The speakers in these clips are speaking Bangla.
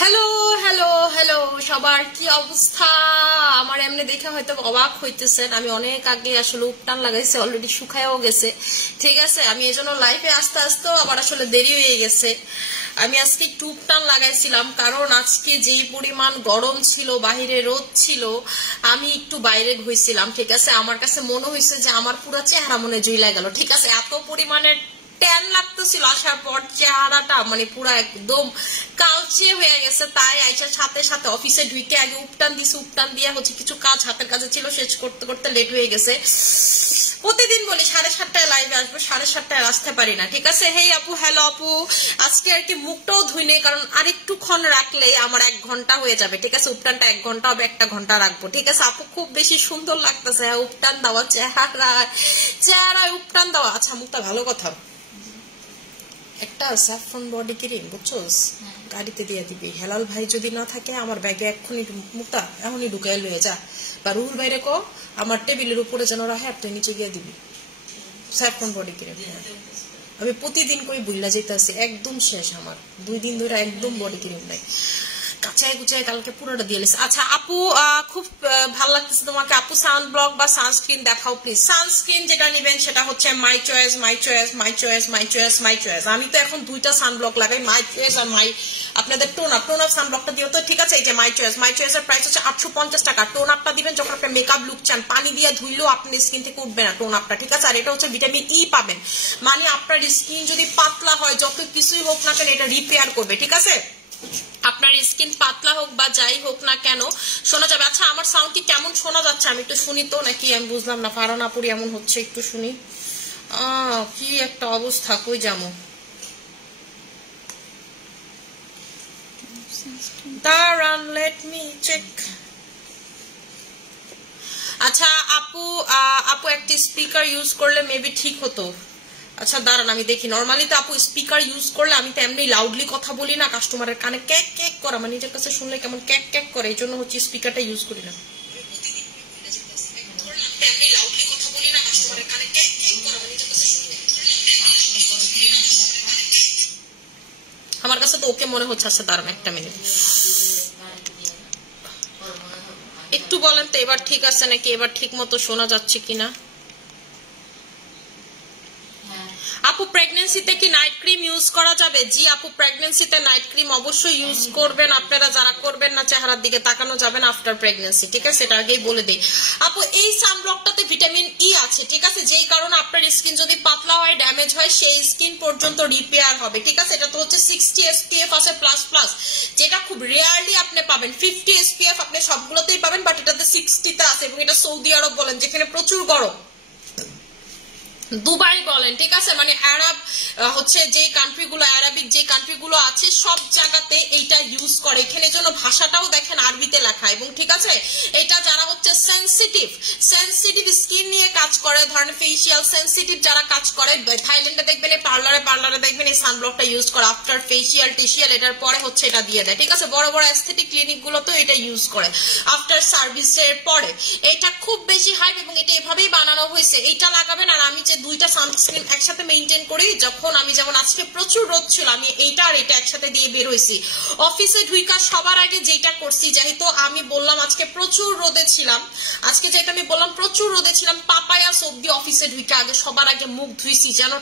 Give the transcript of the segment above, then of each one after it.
হ্যালো হ্যালো হ্যালো সবার কি অবস্থা? আমার এমনি দেখে হয়তো অবাক হইতেছেন, আমি অনেক আগে আসলে উপটান লাগাইছি, অলরেডি শুকায়ও গেছে। ঠিক আছে, আমি এই জন্য লাইফে আস্তে আস্তে আবার আসলে দেরি হয়ে গেছে। আমি আজকে একটু উপটান লাগাইছিলাম কারণ আজকে যেই পরিমাণ গরম ছিল, বাহিরে রোদ ছিল, আমি একটু বাইরে ঘুরছিলাম। ঠিক আছে, আমার কাছে মনে হয়েছে যে আমার পুরো চেহারা মনে জুইলা গেল। ঠিক আছে, এত পরিমাণের ট্যান লাগতেছিল, আসার পর চেহারাটা মানে পুরো একদম কালচে হয়ে গেছে। তাই আইসার সাথে সাথে অফিসে ঢুকে আগে উপটান দিছি, উপটান দিয়ে হচ্ছে কিছু কাজ হাতের কাছে ছিল, শেষ করতে করতে লেট হয়ে গেছে। প্রতিদিন বলি 7:30টায় লাইভে আসবো, 7:30টায় আসতে পারি না। ঠিক আছে, হেই আপু, হ্যালো আপু। আজকে আর কি মুখটাও ধুই নেই কারণ আরেকটুক্ষণ রাখলে আমার 1 ঘন্টা হয়ে যাবে। ঠিক আছে, উপটানটা 1 ঘন্টা হবে, 1 ঘন্টা রাখবো। ঠিক আছে আপু, খুব বেশি সুন্দর লাগতেছে উপটান দেওয়া, চেহারায় উপটান দেওয়া। আচ্ছা মুখটা ভালো কথা, একটা স্যাফরন বডি ক্রিম বুঝছোস, গাড়িতে দিয়ে দিবি। হেলাল ভাই যদি না থাকে আমার ব্যাগে এক্ষুনি মুখটা এখনই ঢুকাই লয়ে যা, বা রুহুল ভাইরে কো আমার টেবিলের উপরে যেন রাখে, তুই নিচে গিয়ে দিবি স্যাফরন বডি ক্রিম। আমি প্রতিদিন কই বুইলা যেতেছি, একদম শেষ আমার 2 দিন ধরে একদম বডি ক্রিম নাই, কাঁচায় গুচায় কালকে পুরোটা দিয়ে লেছে। আচ্ছা আপু, খুব ভালো লাগতেছে তোমাকে আপু। সানব্লক বা সানস্ক্রিন দেখাও প্লিজ। সানস্ক্রিন যেটা নিবেন সেটা হচ্ছে মাই চয়েস, মাই চয়েস, মাই চয়েস, মাই চয়েস, মাই চয়েস। আমি তো এখন 2টা সানব্লক লাগাই, মাই চয়েস আর মাই আপনাদের টোন আপ সানব্লকটা দিও তো। ঠিক আছে, এই যে মাই চয়েস, মাই চয়েসের প্রাইস হচ্ছে 850 টাকা। টোন আপটা দিবেন যখন আপনি মেকআপ লুক চান, পানি দিয়ে ধুইলেও আপনার স্কিন থেকে উঠবে না টোন আপটা। ঠিক আছে, আর এটা হচ্ছে ভিটামিন ই পাবেন, মানে আপনার স্কিন যদি পাতলা হয় যত কিছুই হোক না কেন এটা রিপেয়ার করবে। ঠিক আছে, আপনার স্কিন পাতলা হোক বা যাই হোক না কেন শোনা যাবে। আচ্ছা আমার সাউন্ড কি কেমন শোনা যাচ্ছে আমি একটু শুনি তো, নাকি আমি বুঝলাম না। ফারহানা পুরি এমন হচ্ছে, একটু শুনি। কি একটা অবস্থা, কই যাবো দাঁড়ান, লেট মি চেক। আচ্ছা আপু, আপু একটি স্পিকার ইউজ করলে মেবি ঠিক হতো। আচ্ছা দাঁড়ান আমি দেখি। নর্মালি তো আপু স্পিকার ইউজ করলে আমি তো এমনি লাউডলি কথা বলি না, কাস্টমারের কানে ক্যাক ক্যাক করা, মানে নিজের কাছে শুনলে কেমন ক্যাক ক্যাক করে, এই জন্য হচ্ছে স্পিকারটা ইউজ করি না। আমার কাছে তো ওকে মনে হচ্ছে। আচ্ছা দাঁড়ান একটা মিনিট, একটু বলেন তো এবার ঠিক আছে নাকি, এবার ঠিক মতো শোনা যাচ্ছে কিনা। আপু প্রেগন্যান্সিতে কি নাইট ক্রিম ইউজ করা যাবে? জি আপু, প্রেগন্যান্সিতে নাইট ক্রিম অবশ্যই ইউজ করবেন আপনারা, যারা করবেন না চেহারার দিকে তাকানো যাবে না আফটার প্রেগন্যান্সি। ঠিক আছে, এটা আগেই বলে দিই। আপু এই সানব্লকটাতে ভিটামিন ই আছে, ঠিক আছে, যেই কারণে আপনার স্কিন যদি পাতলা হয়, ড্যামেজ হয়, সেই স্কিন পর্যন্ত রিপেয়ার হবে। ঠিক আছে, এটা তো হচ্ছে 60 SPF আছে প্লাস প্লাস, যেটা খুব রেয়ারলি আপনি পাবেন। 50 SPF আপনি সবগুলোতেই পাবেন, বাট এটাতে 60তে আছে, এবং এটা সৌদি আরব বলেন যেখানে প্রচুর গরম, দুবাই বলেন, ঠিক আছে, মানে আরব হচ্ছে যে কান্ট্রিগুলো, আরবিক যে কান্ট্রিগুলো আছে সব জায়গাতে এইটা ইউজ করে। এখানে জন্য ভাষাটাও দেখেন আরবিতে লেখা। এবং ঠিক আছে, এটা যারা হচ্ছে সেনসিটিভ স্কিন নিয়ে কাজ করে, ধরেন ফেসিয়াল সেনসিটিভ যারা কাজ করে, থাইল্যান্ডে দেখবেন এই পার্লারে দেখবেন এই সানব্লকটা ইউজ করে আফটার ফেসিয়াল টেসিয়াল, এটার পরে হচ্ছে এটা দিয়ে দেয়। ঠিক আছে, বড় বড় অ্যাস্থেটিক ক্লিনিক গুলোতেও এটা ইউজ করে আফটার সার্ভিসের পরে। এটা খুব বেশি হাইপ এবং এটা এভাবেই বানানো হয়েছে। এটা লাগাবেন। আর আমি যে 2টা সানস্ক্রিন একসাথে মেইনটেইন করি, যখন আমি যেমন আজকে প্রচুর রোদ ছিল, আমি এইটা আর এটা একসাথে দিয়ে বের হইছি। অফিসে ঢুইকা সবার আগে যেটা করছি, যেহেতু আমি বললাম আজকে প্রচুর রোদে ছিলাম, আজকে যেটা আমি বললাম প্রচুর রোদে ছিলাম, পাপায়া সোপ দিয়ে অফিসে ঢুইকা আগে সবার আগে মুখ ধুইছি যেন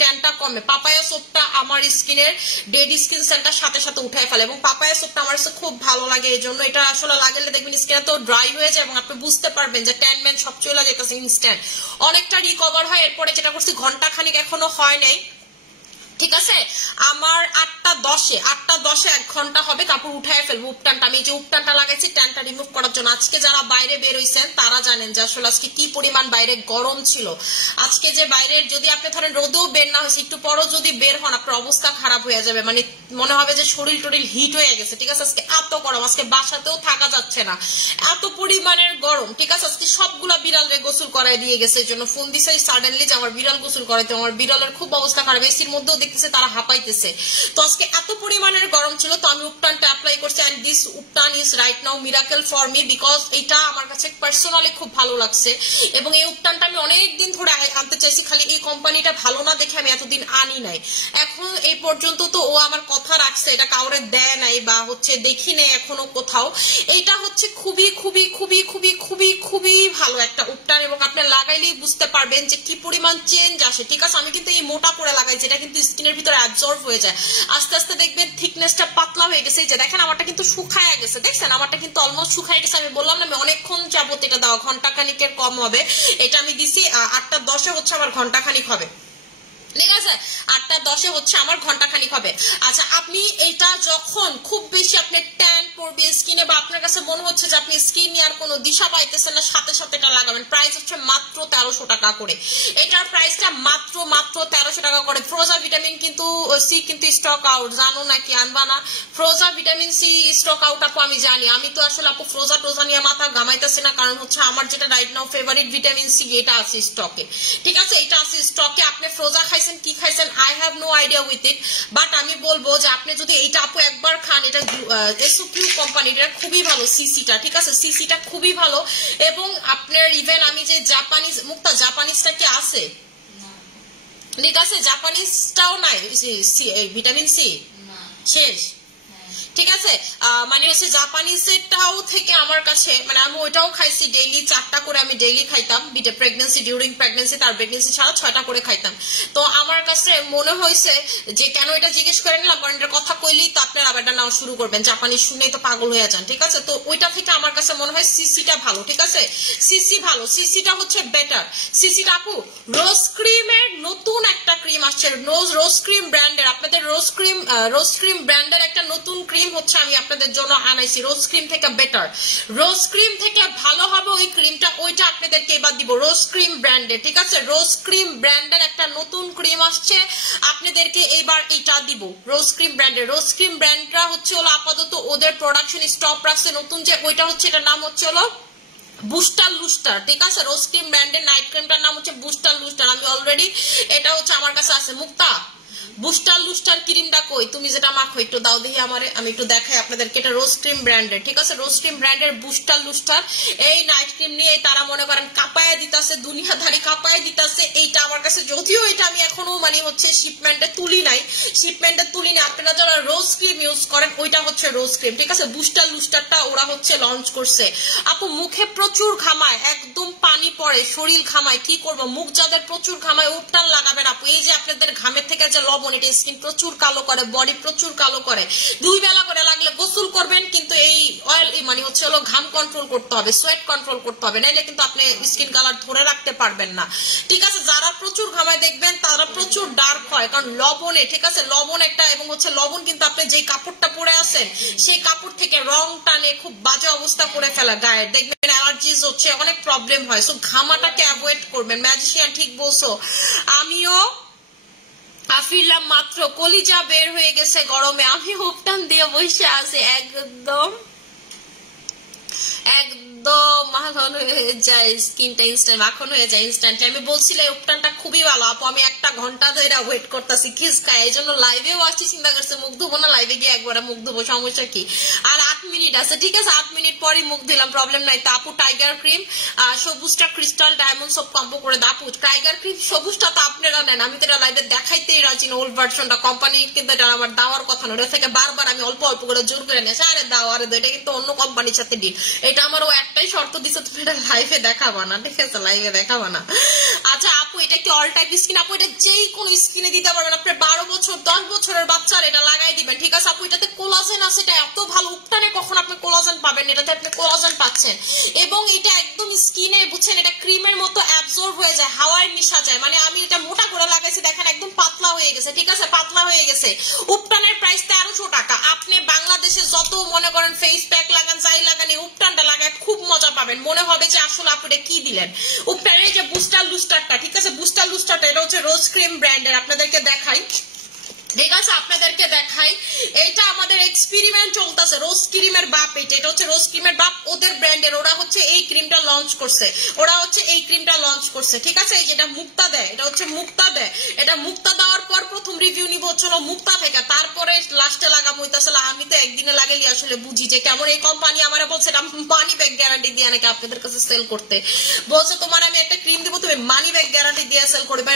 ট্যানটা কমে। পাপায়া সোপটা আমার স্কিনের ডেড স্কিন সেলটার সাথে সাথে উঠায় ফেলে, এবং পাপায়া সোপটা আমার কাছে খুব ভালো লাগে। এই জন্য এটা আসলে লাগালে দেখবেন স্কিন এত ড্রাই হয়ে যায় এবং আপনি বুঝতে পারবেন যে ট্যান ম্যান সব চলে যেতেছে ইনস্ট্যান্ট, অনেকটা রিকভার হয়। এরপরে যেটা করছি, ঘন্টা খানিক এখনো হয় নাই, ঠিক আছে, আমার 8টা 10-এ 1 ঘন্টা হবে, কাপড় উঠায় ফেলবো। উপটানটা আমি যে উপটানটা লাগাইছি ট্যানটা রিমুভ করার জন্য। আজকে যারা বাইরে বের হইছেন তারা জানেন যে আসলে আজকে কি পরিমাণ বাইরে গরম ছিল। আজকে যে বাইরের, যদি আপনি ধরেন রোদেও বের না হয়েছে, একটু পরও যদি বের হন আপনার অবস্থা খারাপ হয়ে যাবে, মানে মনে হবে যে শরীর টরিল হিট হয়ে গেছে। ঠিক আছে, আজকে এত গরম, আজকে বাসাতেও থাকা যাচ্ছে না, এত পরিমাণের গরম। ঠিক আছে, আজকে সবগুলা বিড়ালরে গোসল করাই দিয়ে গেছে। এই জন্য ফোন দিছে সাডেনলি যে আমার বিড়াল গোসল করাইতে, আমার বিড়ালের খুব অবস্থা খারাপ, এসির মধ্যেও দেখতেছে তারা হাঁপাইতেছে। তো আজকে আমাকে এত পরিমাণের গরম ছিল, তো আমি উপটানটা অ্যাপ্লাই করছি and this ubtan is right now miracle for me, because এটা আমার কাছে পার্সোনালি খুব ভালো লাগছে। এবং এই উপটানটা আমি অনেক দিন ধরে আনতে চাইছি, খালি এই কোম্পানিটা ভালো না দেখে আমি এতদিন আনি নাই। এখন এই পর্যন্ত তো ও আমার কথা রাখছে, এটা কাউরে দেয় নাই বা হচ্ছে দেখি নেই এখনো কোথাও। এইটা হচ্ছে খুবই খুবই খুবই খুবই খুবই খুবই ভালো একটা উপটান, এবং আপনি লাগাইলেই বুঝতে পারবেন যে কি পরিমাণ চেঞ্জ আসে। ঠিক আছে, আমি কিন্তু এই মোটা করে লাগাই, যেটা কিন্তু স্কিনের ভিতরে অ্যাবজর্ব হয়ে যায়। আস্তে আস্তে দেখবেন থিকনেসটা পাতলা হয়ে গেছে। যে দেখেন আমারটা কিন্তু শুকায় গেছে, দেখছেন আমারটা কিন্তু অলমোস্ট শুকায় গেছে। আমি বললাম না আমি অনেকক্ষণ যাবত এটা দেওয়া, ঘন্টা খানিকের কম হবে। এটা আমি দিছি 8টা 10-এ হচ্ছে আমার ঘন্টা খানিক হবে, ঠিক আছে 8টা 10-এ হচ্ছে আমার ঘন্টা খানিক হবে। আচ্ছা, আপনি এটা যখন খুব বেশি আপনি ট্যান পড়বে স্কিনে, বা আপনার কাছে মনে হচ্ছে যে আপনি স্কিন নিয়ে আর কোনো দিশা পাইতেছেন না, সাথে সাথে এটা লাগাবেন। প্রাইস হচ্ছে মাত্র 1300 টাকা করে, এটার প্রাইসটা মাত্র 1300 টাকা করে। ফ্রোজা ভিটামিন কিন্তু সি কিন্তু স্টক আউট, জানো নাকি আনবা না? ফ্রোজা ভিটামিন সি স্টক আউট আপু আমি জানি, আমি তো আসলে আপু ফ্রোজা টোজা নিয়ে মাথা ঘামাইতেছি না, কারণ হচ্ছে আমার যেটা right now favourite vitamin C এটা আছে স্টকে, ঠিক আছে এটা আছে স্টকে। আপনি ফ্রোজা খাইছেন কি খাইছেন I have no idea with it, but আমি বলবো যে আপনি যদি এইটা আপু একবার খান, এটা এসওকিউ কোম্পানিটা খুবই ভালো, সিসিটা ঠিক আছে, সিসিটা খুবই ভালো। এবং আপনার ইভেন আমি যে জাপানিজ মুক্তা, জাপানিজটা কি আছে? ঠিক আছে, জাপানিজটাও নাই ভিটামিন সি শেষ, ঠিক আছে। মানে হচ্ছে জাপানিজেরটাও থেকে আমার কাছে, মানে আমি ওইটাও খাইছি ডেইলি 4টা করে, আমি ডেইলি খাইতাম প্রেগনেন্সি, ডিউরিং প্রেগনেন্সি, তার প্রেগনেন্সি ছাড়া 6টা করে খাইতাম। তো আমার কাছে মনে হয়েছে যে কেন এটা জিজ্ঞেস করে নিলাম, কারণ এটার কথা কইলেই তো আপনার আবার এটা নাও শুরু করবেন, জাপানিজ শুনেই তো পাগল হয়ে যান, ঠিক আছে। তো ওইটা থেকে আমার কাছে মনে হয় সিসিটা ভালো, ঠিক আছে সিসি ভালো, সিসিটা হচ্ছে বেটার। সিসিটা আপু রোজ ক্রিমের নতুন একটা ক্রিম আসছে, রোজ ক্রিম ব্র্যান্ডের, আপনাদের রোজ ক্রিম ব্র্যান্ডের একটা নতুন ক্রিম হচ্ছে আমি আপনাদের জন্য আনাইছি। রোজ ক্রিম থেকে বেটার, রোজ ক্রিম থেকে ভালো হবে ওই ক্রিমটা, ওইটা আপনাদেরকে এবার দিব রোজ ক্রিম ব্র্যান্ডের, ঠিক আছে। রোজ ক্রিম ব্র্যান্ডের একটা নতুন ক্রিম আসছে, আপনাদেরকে এইবার এটা দিব রোজ ক্রিম ব্র্যান্ডের। রোজ ক্রিম ব্র্যান্ডটা হচ্ছে হলো আপাতত ওদের প্রোডাকশন স্টপ রাখছে নতুন, যে ওইটা হচ্ছে এটার নাম হচ্ছে হলো বুস্টার লুস্টার, ঠিক আছে। রোজ ক্রিম ব্র্যান্ডের নাইট ক্রিমটার নাম হচ্ছে বুস্টার লুস্টার, আমি অলরেডি এটা হচ্ছে আমার কাছে আছে। মুক্তা বুস্টার লুস্টার ক্রিমটা কই, তুমি যেটা মাখো একটু দাও দেখি আমারে, আমি একটু দেখাই আপনাদেরকে। এটা রোজ ক্রিম ব্র্যান্ডের, ঠিক আছে রোজ ক্রিম ব্র্যান্ডের বুস্টার লুস্টার। এই নাইট ক্রিম নিয়ে তারা মনে করেন কাঁপায় দিতেছে, দুনিয়াদারি কাঁপায় দিতেছে। এইটা আমার কাছে, যদিও এটা আমি এখনো মানে হচ্ছে শিপমেন্টে তুলি নাই, আপনারা যারা রোজ ক্রিম ইউজ করেন ওইটা হচ্ছে রোজ ক্রিম, ঠিক আছে। বুস্টার লুস্টারটা ওরা হচ্ছে লঞ্চ করছে। আপু মুখে প্রচুর ঘামায়, একদম পানি পড়ে, শরীর ঘামায়, কি করবো? মুখ যাদের প্রচুর ঘামায় উপটান লাগাবেন আপু। এই যে আপনাদের ঘামের থেকে যে লবণ, এটা স্কিন প্রচুর কালো করে, বডি প্রচুর কালো করে। 2 বেলা করে লাগলে গোসল করবেন, কিন্তু এই অয়েল মানে হচ্ছে হলো ঘাম কন্ট্রোল করতে হবে, সোয়েট কন্ট্রোল করতে হবে, নাইলে কিন্তু আপনি স্কিন কালার ধরে রাখতে পারবেন না, ঠিক আছে। যারা প্রচুর ঘামায় দেখবেন তারা প্রচুর ডার্ক হয়, কারণ লবণে, ঠিক আছে লবণ একটা, এবং হচ্ছে লবণ কিন্তু আপনি যে কাপড়টা পরে আছেন সেই কাপড় থেকে রং টানে খুব বাজে অবস্থা করে ফেলা গায়ের, দেখবেন অ্যালার্জিজ হচ্ছে, অনেক প্রবলেম হয়। সো ঘামাটাকে অ্যাভয়েড করবেন। ম্যাজিশিয়ান ঠিক বলছো, আমিও ফিরলাম মাত্র, কলিজা বের হয়ে গেছে গরমে, আমি উপটান দিয়ে বসে আছি, একদম মাখন হয়ে যায় স্কিনটা, ইনস্ট্যান্ট মাখন হয়ে যায় ইনস্ট্যান্ট। আমি বলছিলাম উপটানটা খুবই ভালো আপু, আমি 1 ঘন্টা ধরে ওয়েট করতেছি খিসকায়, এই জন্য লাইভেও আসছি, চিন্তা করছে মুখ ধুবো না, লাইভে গিয়ে একবারে মুখ ধুবো, সমস্যা কি। আর 8 মিনিট আছে, ঠিক আছে 8 মিনিট পরে মুখ দিলাম, প্রবলেম নাই। তা আপু টাইগার ক্রিম সবুজটা ক্রিস্টাল ডায়মন্ড সব কম্বো করে দাও আপু। টাইগার ক্রিম সবুজটা তো আপনারা নেন, আমি তো এটা লাইভে দেখাইতেই রাজি না, ওল্ড ভার্সনটা কোম্পানি কিন্তু এটা আমার দেওয়ার কথা নয়, ওটা থেকে বারবার আমি অল্প অল্প করে জোর করে নিয়েছি, আরে দাও আরে দাও, এটা কিন্তু অন্য কোম্পানির সাথে ডিল। এটা আমারও একটাই শর্ত দিচ্ছে, তুমি এটা লাইভে দেখাবা না, ঠিক আছে লাইভে দেখাবা না। আচ্ছা আপু এটা কি অল টাইপ স্কিন? আপু এটা যেই কোনো স্কিনে দিতে পারবেন, আপনার 12 বছর 10 বছরের বাচ্চারা এটা লাগাই দিবেন, ঠিক আছে আপু। এটাতে কোলাজেন আছে, এটা এত ভালো, উপটানে কখন আপনি কোলাজেন পাবেন, এটাতে আপনি কোলাজেন পাচ্ছেন, এবং এটা একদম স্কিনে বুঝছেন এটা ক্রিমের মতো অ্যাবজর্ব হয়ে যায়, হাওয়ায় মিশা যায়। মানে আমি এটা মোটা করে লাগাইছি, দেখেন একদম পাতলা হয়ে গেছে, ঠিক আছে পাতলা হয়ে গেছে। উপটানের প্রাইস 1300 টাকা। আপনি বাংলাদেশে যত মনে করেন ফেস প্যাক লাগান, যাই লাগান, এই উপটানটা লাগায় খুব মজা পাবেন, মনে হবে যে আসলে আপনি কি দিলেন। উপটানের যে বুস্টার লুস্টারটা, ঠিক আছে বুস্টার লুস্টারটা এটা হচ্ছে রোজ ক্রিম ব্র্যান্ডের, আপনাদেরকে দেখাই, ঠিক আছে আপনাদেরকে দেখাই। এটা আমাদের এক্সপেরিমেন্ট চলতেছে, রোজ ক্রিমের বাপ, এটা হচ্ছে রোজ ক্রিমের বাপ, ওদের ব্র্যান্ডের, ওরা হচ্ছে এই ক্রিমটা লঞ্চ করছে, ঠিক আছে। এই যেটা মুক্তা দেয়, এটা হচ্ছে মুক্তা দেয়, এটা মুক্তা দেওয়ার পর প্রথম রিভিউ নিব হচ্ছে মুক্তা থেকে, তারপরে কাম হইতাছে আমি তো একদিনে লাগাইলে আসলে বুঝি যে কেমন এই কোম্পানি আমারে বলছে এটা মানি ব্যাক গ্যারান্টি দিয়ে নাকি আপনাদের কাছে সেল করতে বলছে তোমার আমি একটা ক্রিম দিব তুমি মানি ব্যাক গ্যারান্টি দিয়ে সেল করবে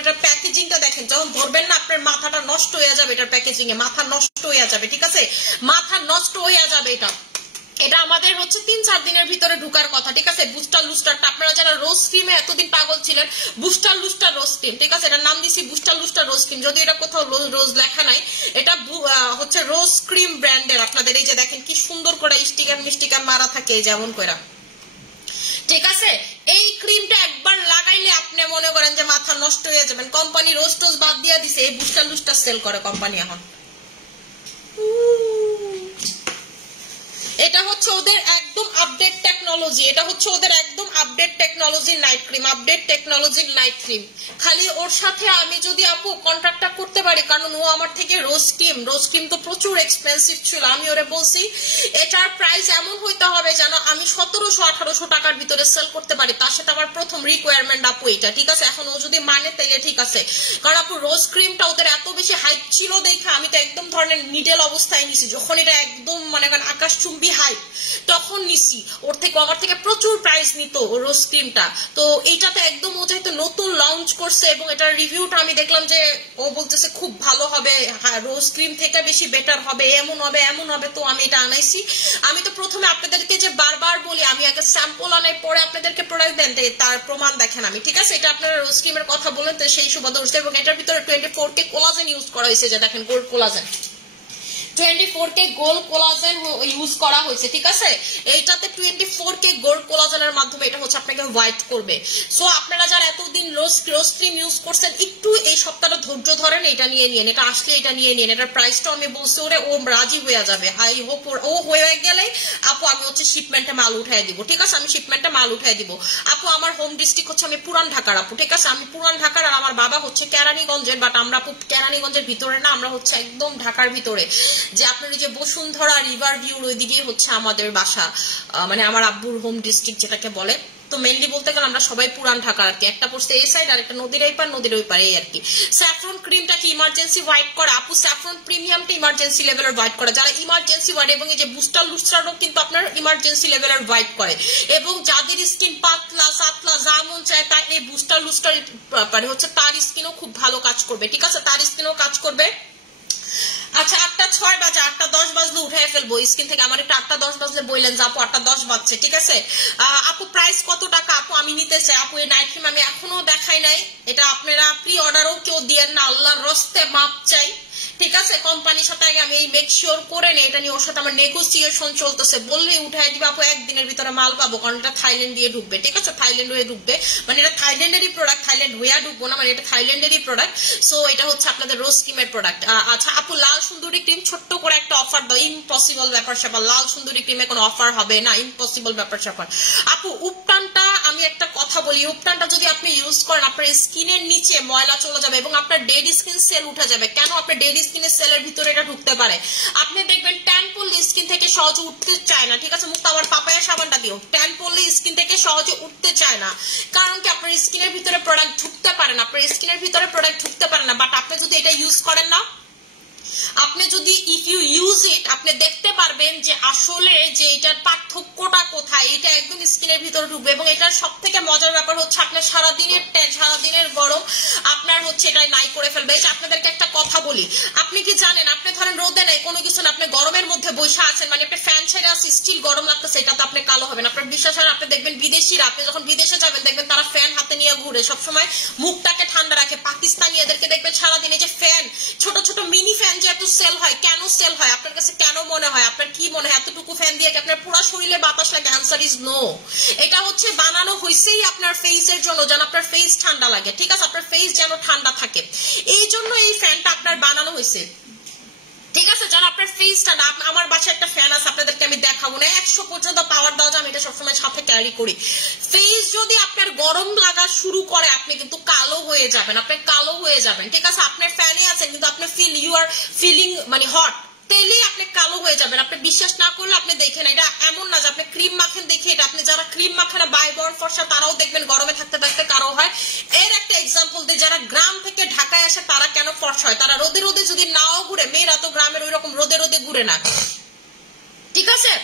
এটার প্যাকেজিংটা দেখেন যখন ধরবেন না আপনার মাথাটা নষ্ট হয়ে যাবে এটার প্যাকেজিং এ মাথা নষ্ট হয়ে যাবে ঠিক আছে মাথা নষ্ট হয়ে যাবে এটা আমাদের হচ্ছে 3-4 দিনের ভিতরে ঢুকার কথা ঠিক আছে বুস্টার লুস্টারটা আপনারা যারা রোজ ক্রিমে এতদিন পাগল ছিলেন বুস্টার লুস্টার রোজ ক্রিম ঠিক আছে এটার নাম দিছি বুস্টার লুস্টার রোজ ক্রিম যদি এটা কোথাও রোজ লেখা নাই এটা হচ্ছে রোজ ক্রিম ব্র্যান্ডের আপনাদের এই যে দেখেন কি সুন্দর করে স্টিকার মিস্টিকার মারা থাকে যেমন করে ঠিক আছে এই ক্রিমটা একবার লাগাইলে আপনি মনে করেন যে মাথা নষ্ট হয়ে যাবেন কোম্পানি রোজ টোজ বাদ দিয়ে দিছে এই বুস্টার লুস্টার সেল করে কোম্পানি এখন এটা হচ্ছে ওদের একদম আপডেট টেকনোলজি এটা হচ্ছে ওদের একদম আপডেট টেকনোলজির নাইট ক্রিম আপডেট টেকনোলজির নাইট ক্রিম খালি ওর সাথে আমি যদি আপু কন্ট্রাক্টটা করতে পারি কারণ ও আমার থেকে রোজ ক্রিম তো প্রচুর এক্সপেন্সিভ ছিল আমি ওরে বলছি এটার প্রাইস এমন হইতে হবে যেন আমি 1700-1800 টাকার ভিতরে সেল করতে পারি তার সাথে আমার প্রথম রিকোয়ারমেন্ট আপু এটা ঠিক আছে এখন ও যদি মানে তাইলে ঠিক আছে কারণ আপু রোজ ক্রিমটা ওদের এত বেশি হাইপ ছিল দেখে আমি তো একদম ধরনের নিডেল অবস্থায় নিছি যখন এটা একদম মানে আকাশচুম্বী হাইপ তখন নিছি ওর থেকে আমার থেকে প্রচুর প্রাইস নিত রোজ ক্রিমটা তো এইটাতে একদম ও যেহেতু নতুন লঞ্চ করছে এবং এটার রিভিউটা আমি দেখলাম যে ও বলতেছে খুব ভালো হবে রোজ ক্রিম থেকে বেশি বেটার হবে এমন হবে তো আমি এটা আনাইছি আমি তো প্রথমে আপনাদেরকে যে বারবার বলি আমি আগে স্যাম্পল আনাই পরে আপনাদেরকে প্রোডাক্ট দেন তার প্রমাণ দেখেন আমি ঠিক আছে এটা আপনারা রোজ ক্রিমের কথা বলেন তো সেই সুবাদে উঠছে এবং এটার ভিতরে 24K কোলাজেন ইউজ করা হয়েছে যে দেখেন gold collagen 24K gold collagen use করা হয়েছে ঠিক আছে এইটাতে 24K গোল্ড কোলাজেনের মাধ্যমে এটা হচ্ছে আপনাকে হোয়াইট করবে সো আপনারা যারা এতদিন রোজ ক্রিম ইউজ করছেন একটু এই সপ্তাহটা ধৈর্য ধরেন এটা নিয়ে নিন এটা আসলে এটা নিয়ে নিন এটার প্রাইসটা আমি বলছি ওরে ও রাজি হয়ে যাবে আই হোপ ও হয়ে গেলে আপু আমি হচ্ছে শিপমেন্টে মাল উঠাই দিব ঠিক আছে আমি শিপমেন্টে মাল উঠাই দিব আপু আমার হোম ডিস্ট্রিক্ট হচ্ছে আমি পুরান ঢাকার আপু ঠিক আছে আমি পুরান ঢাকার আর আমার বাবা হচ্ছে কেরানীগঞ্জের বাট আমরা আপু কেরানীগঞ্জের ভিতরে না আমরা হচ্ছে একদম ঢাকার ভিতরে যে আপনার যে বসুন্ধরা রিভার ভিউর ওইদিকে হচ্ছে আমাদের বাসা মানে আমার আব্বুর হোম ডিস্ট্রিক্ট যেটাকে বলে তো মেইনলি বলতে গেলে আমরা সবাই পুরান ঢাকা আর কি একটা পড়ছে এই সাইড আর একটা নদীর এই পার নদীর ওই পারে আর কি স্যাফরন ক্রিমটা কি ইমার্জেন্সি হোয়াইট করে আপু স্যাফরন প্রিমিয়ামটা ইমার্জেন্সি লেভেলের হোয়াইট করে যারা ইমার্জেন্সি হোয়াইট এবং এই যে বুস্টার লুস্টারও কিন্তু আপনার ইমার্জেন্সি লেভেলের হোয়াইট করে এবং যাদের স্কিন পাতলা সাতলা যা মন চায় তা এই বুস্টার লুস্টার মানে হচ্ছে তার স্কিনও খুব ভালো কাজ করবে ঠিক আছে তার স্কিনও কাজ করবে আচ্ছা 8:06 বাজে 8:10 বাজলে উঠাই ফেলবো স্ক্রিন থেকে আমার একটা 8:10 বাজলে বললেন যে আপু 8:10 বাজছে ঠিক আছে আপু প্রাইস কত টাকা আপু আমি নিতে চাই আপু এই নাইট ক্রিম আমি এখনো দেখাই নাই এটা আপনারা প্রি অর্ডারও কেউ দিয়েন না আল্লাহর রস্তে মাপ চাই ঠিক আছে কোম্পানির সাথে আগে আমি মেক শিওর করে নেই এটা নিয়ে ওর সাথে আমার নেগোসিয়েশন চলতেছে বললেই উঠাই দিবে আপু একদিনের ভিতরে মাল পাবো কারণ এটা থাইল্যান্ড দিয়ে ঢুকবে ঠিক আছে থাইল্যান্ড হয়ে ঢুকবে মানে এটা থাইল্যান্ডেরই প্রোডাক্ট থাইল্যান্ড হইয়া ঢুকবো না মানে এটা থাইল্যান্ডেরই প্রোডাক্ট সো এটা হচ্ছে আপনাদের রোজ ক্রিমের প্রোডাক্ট আচ্ছা আপু লাল সুন্দরী ক্রিম ছোট্ট করে একটা অফার দাও ইম্পসিবল ব্যাপার স্যাপার লাল সুন্দরী ক্রিমে কোনো অফার হবে না ইম্পসিবল ব্যাপার স্যাপার আপু উপটানটা আমি একটা কথা বলি উপটানটা যদি আপনি ইউজ করেন আপনার স্কিনের নিচে ময়লা চলে যাবে এবং আপনার ডেড স্কিন সেল উঠে যাবে কেন আপনার ডেড স্কিনের সেলের ভিতরে এটা ঢুকতে পারে আপনি দেখবেন ট্যান পড়লে স্কিন থেকে সহজে উঠতে চায় না ঠিক আছে মুক্ত আবার পাপায়া সাবানটা দিও ট্যান পড়লে স্কিন থেকে সহজে উঠতে চায় না কারণ কি আপনার স্কিনের ভিতরে প্রোডাক্ট ঢুকতে পারে না আপনার স্কিনের ভিতরে প্রোডাক্ট ঢুকতে পারে না বাট আপনি যদি এটা ইউজ করেন না আপনি যদি ইফ ইউ ইউজ ইট আপনি দেখতে পারবেন যে আসলে যে এটার পার্থক্যটা কোথায় এটা একদম স্কিনের ভিতরে ঢুকবে এবং এটার সব থেকে মজার ব্যাপার হচ্ছে আপনার সারাদিনের গরম আপনার হচ্ছে এটা নাই করে ফেলবে আপনাদেরকে একটা কথা বলি আপনি কি জানেন আপনি ধরেন রোদে নাই কোনো কিছু না আপনি গরমের মধ্যে বসে আছেন মানে আপনি ফ্যান ছেড়ে আছে স্টিল গরম লাগতেছে এটাতে আপনি কালো হবেন আপনার বিশ্বাস হয় আপনি দেখবেন বিদেশিরা আপনি যখন বিদেশে যাবেন দেখবেন তারা ফ্যান হাতে নিয়ে ঘুরে সবসময় মুখটাকে ঠান্ডা রাখে পাকিস্তানি এদেরকে দেখবেন সারাদিনে যে ফ্যান ছোট ছোট মিনি ফ্যান যে এত সেল হয় কেন সেল হয় আপনার কাছে কেন মনে হয় আপনার কি মনে হয় এতটুকু ফ্যান দিয়ে কি আপনার পুরো শরীরে বাতাস লাগে অ্যান্সার ইজ নো এটা হচ্ছে বানানো হইছেই আপনার ফেসের জন্য যেন আপনার ফেস ঠান্ডা লাগে ঠিক আছে আপনার ফেস যেন ঠান্ডা থাকে এই জন্য এই ফ্যানটা আপনার বানানো হয়েছে ঠিক আছে যেন আপনার ফেসটা না আমার বাসায় একটা ফ্যান আছে আপনাদেরকে আমি দেখাবো না 100 পর্যন্ত পাওয়ার দেওয়া যায় আমি এটা সবসময় সাথে ক্যারি করি ফেস যদি আপনার গরম লাগা শুরু করে আপনি কিন্তু কালো হয়ে যাবেন আপনি কালো হয়ে যাবেন ঠিক আছে আপনার ফ্যানে আছেন কিন্তু আপনি ইউ আর ফিলিং মানে হট তেলেই আপনি কালো হয়ে যাবেন আপনি বিশ্বাস না করলে আপনি দেখেন এটা এমন না যে আপনি ক্রিম মাখেন দেখে এটা আপনি যারা ক্রিম মাখেন বাই বর্ন ফর্সা তারাও দেখবেন গরমে থাকতে থাকতে কারো হয় এর একটা এক্সাম্পল দিয়ে যারা গ্রাম থেকে ঢাকায় আসে তারা কেন ফর্সা হয় তারা রোদে রোদে যদি নাও ঘুরে মেয়েরা তো গ্রামের ওই রকম রোদে রোদে রোদে ঘুরে না, ঠিক আছে?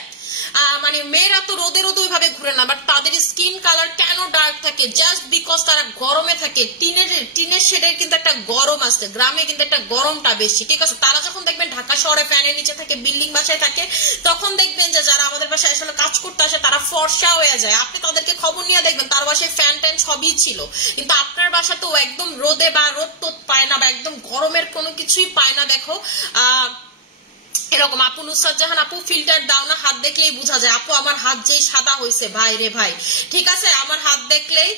মানে মেয়েরা তো রোদে রোদে ওইভাবে ঘুরে না, বাট তাদের স্কিন কালার কেন ডার্ক থাকে? জাস্ট বিকজ তারা গরমে থাকে। টিনের শেডের কিন্তু একটা গরম আছে, গ্রামে কিন্তু একটা গরমটা বেশি, ঠিক আছে? তারা যখন দেখবেন ঢাকা শহরে ফ্যানের নিচে থাকে, বিল্ডিং বাসায় থাকে, তখন দেখবেন যে যারা আমাদের বাসায় আসলে কাজ করতে আসে তারা ফর্সা হয়ে যায়। আপনি তাদেরকে খবর নিয়ে দেখবেন তার বাসায় ফ্যান ট্যান সবই ছিল, কিন্তু আপনার বাসা তো একদম রোদে বা রোদ টোদ পায় না, বা একদম গরমের কোনো কিছুই পায় না। দেখো এরকম। আপু নুসরাত জাহান আপু ফিল্টার দাও না, হাত দেখলেই বোঝা যায়। আপু আমার হাত যেই সাদা হয়েছে ভাই রে ভাই, ঠিক আছে? আমার হাত দেখলেই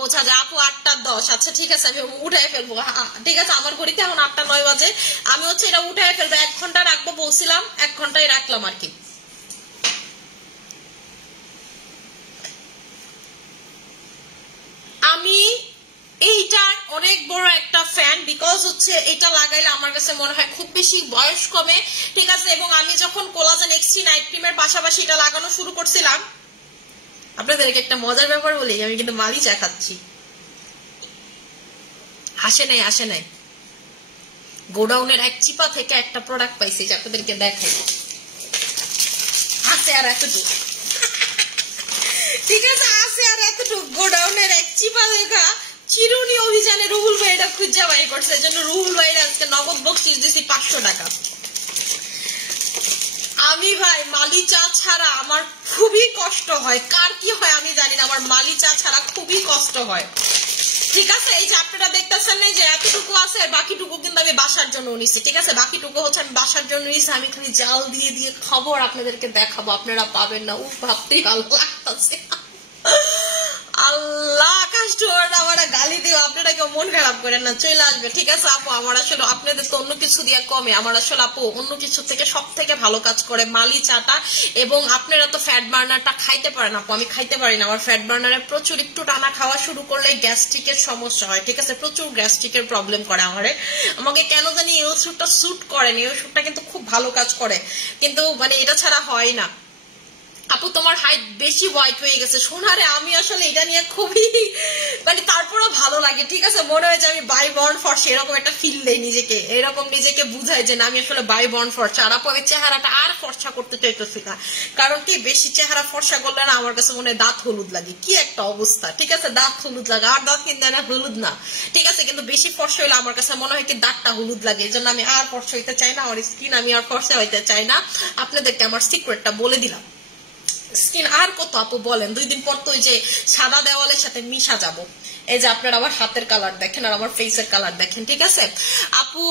বোঝা যায়। আপু 8:10, আচ্ছা ঠিক আছে আমি উঠাই ফেলবো, ঠিক আছে? আমার ঘড়িতে এখন 8:09 বাজে, আমি হচ্ছে এটা উঠাই ফেলবো। 1 ঘন্টা রাখবো বলছিলাম, 1 ঘন্টাই রাখলাম আর কি। আমি এইটার অনেক বড় একটা ফ্যান, বিকজ হচ্ছে এটা লাগাইলে আমার কাছে মনে হয় খুব বেশি বয়স কমে, ঠিক আছে? এবং আমি যখন কোলাজেন এক্সট্রি নাইট ক্রিমের পাশাপাশি এটা লাগানো শুরু করছিলাম, আপনাদেরকে একটা মজার ব্যাপার বলি, আমি কিন্তু মালি চা খাচ্ছি। আসে নাই গোডাউনের এক চিপা থেকে একটা প্রোডাক্ট পাইছি, যে আপনাদেরকে দেখাই। আছে আর এতটুকু, ঠিক আছে? আছে আর এতটুকু। গোডাউনের এক চিপা দেখা চিরুনি অভিযানে রুহুল ভাইরা খুঁজা বাই করছে, এজন্য রুহুল ভাইরা আজকে নগদ বকশিস দিছি 500 টাকা। আমি ভাই মালি চা ছাড়া আমার খুবই কষ্ট হয়, কার কি হয় আমি জানি না, আমার মালি চা ছাড়া খুবই কষ্ট হয়, ঠিক আছে? এই যে আপনারা দেখতেছেন না যে এতটুকু আছে, বাকিটুকু কিন্তু আমি বাসার জন্য নিচ্ছি, ঠিক আছে? বাকিটুকু হচ্ছে আমি বাসার জন্য নিচ্ছি, আমি খালি জাল দিয়ে দিয়ে খাবো আর আপনাদেরকে দেখাবো, আপনারা পাবেন না। উফ, ভাবতেই ভালো লাগতেছে। আল্লাহ, কাস্টমার আমার গালি দিও, আপনারা কেউ মন খারাপ করেন না, চলে আসবে, ঠিক আছে? আপু আমার আসলে আপনাদের তো অন্য কিছু দিয়ে কমে, আমার আসলে আপু অন্য কিছু থেকে সব থেকে ভালো কাজ করে মালি চাটা। এবং আপনারা তো ফ্যাট বার্নারটা খাইতে পারেন আপু, আমি খাইতে পারি না। আমার ফ্যাট বার্নারে প্রচুর একটু টানা খাওয়া শুরু করলে গ্যাস্ট্রিকের সমস্যা হয়, ঠিক আছে? প্রচুর গ্যাস্ট্রিকের প্রবলেম করে আমাকে কেন জানি এই ওষুধটা স্যুট করেন, এই ওষুধটা কিন্তু খুব ভালো কাজ করে, কিন্তু মানে এটা ছাড়া হয় না। আপু তোমার হাইট বেশি হোয়াইট হয়ে গেছে সোনারে, আমি আসলে এটা নিয়ে খুবই মানে তারপরে ভালো লাগে, ঠিক আছে? মনে হয় যে আমি বাই বর্ন ফর্সা, এরকম একটা ফিল দেই নিজেকে, এরকম নিজেকে বুঝাই যে না আমি আসলে বাই বর্ন ফর্সা। আর আপু আমি চেহারাটা আর ফর্সা করতে চাইতেছি না, কারণ কি বেশি চেহারা ফর্সা করলে না আমার কাছে মনে হয় দাঁত হলুদ লাগে, কি একটা অবস্থা, ঠিক আছে? দাঁত হলুদ লাগে, আর দাঁত কিন্তু হলুদ না, ঠিক আছে? কিন্তু বেশি ফর্সা হইলে আমার কাছে মনে হয় কি দাঁতটা হলুদ লাগে, এই জন্য আমি আর ফর্সা হইতে চাই না, আমার স্কিন আমি আর ফর্সা হইতে চাই না। আপনাদেরকে আমার সিক্রেটটা বলে দিলাম। স্কিন আর কত আপু বলেন, 2 দিন পর তো ওই যে সাদা দেওয়ালের সাথে মিশা যাব। এই যে আপনারা আমার হাতের কালার দেখেন আর আমার ফেসের কালার দেখেন, ঠিক আছে আপু?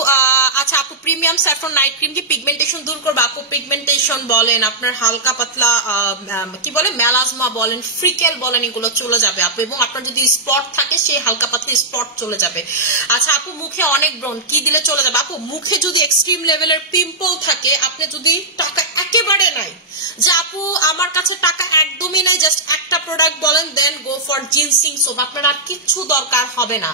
আচ্ছা আপু প্রিমিয়াম স্যাফরন নাইট ক্রিম কি পিগমেন্টেশন দূর করবে? আপু পিগমেন্টেশন বলেন, আপনার হালকা পাতলা কি বলে মেলাজমা বলেন, ফ্রিকেল বলেন, এগুলো চলে যাবে আপু। এবং আপনার যদি স্পট থাকে সেই হালকা পাতলা স্পট চলে যাবে। আচ্ছা আপু মুখে অনেক ব্রণ কি দিলে চলে যাবে? আপু মুখে যদি এক্সট্রিম লেভেলের পিম্পল থাকে, আপনি যদি টাকা একেবারে নাই, যে আপু আমার কাছে টাকা একদমই নাই, জাস্ট একটা প্রোডাক্ট বলেন, দেন গো ফর জিনসিং সোপ, আপনার আর কিচ্ছু দরকার হবে না।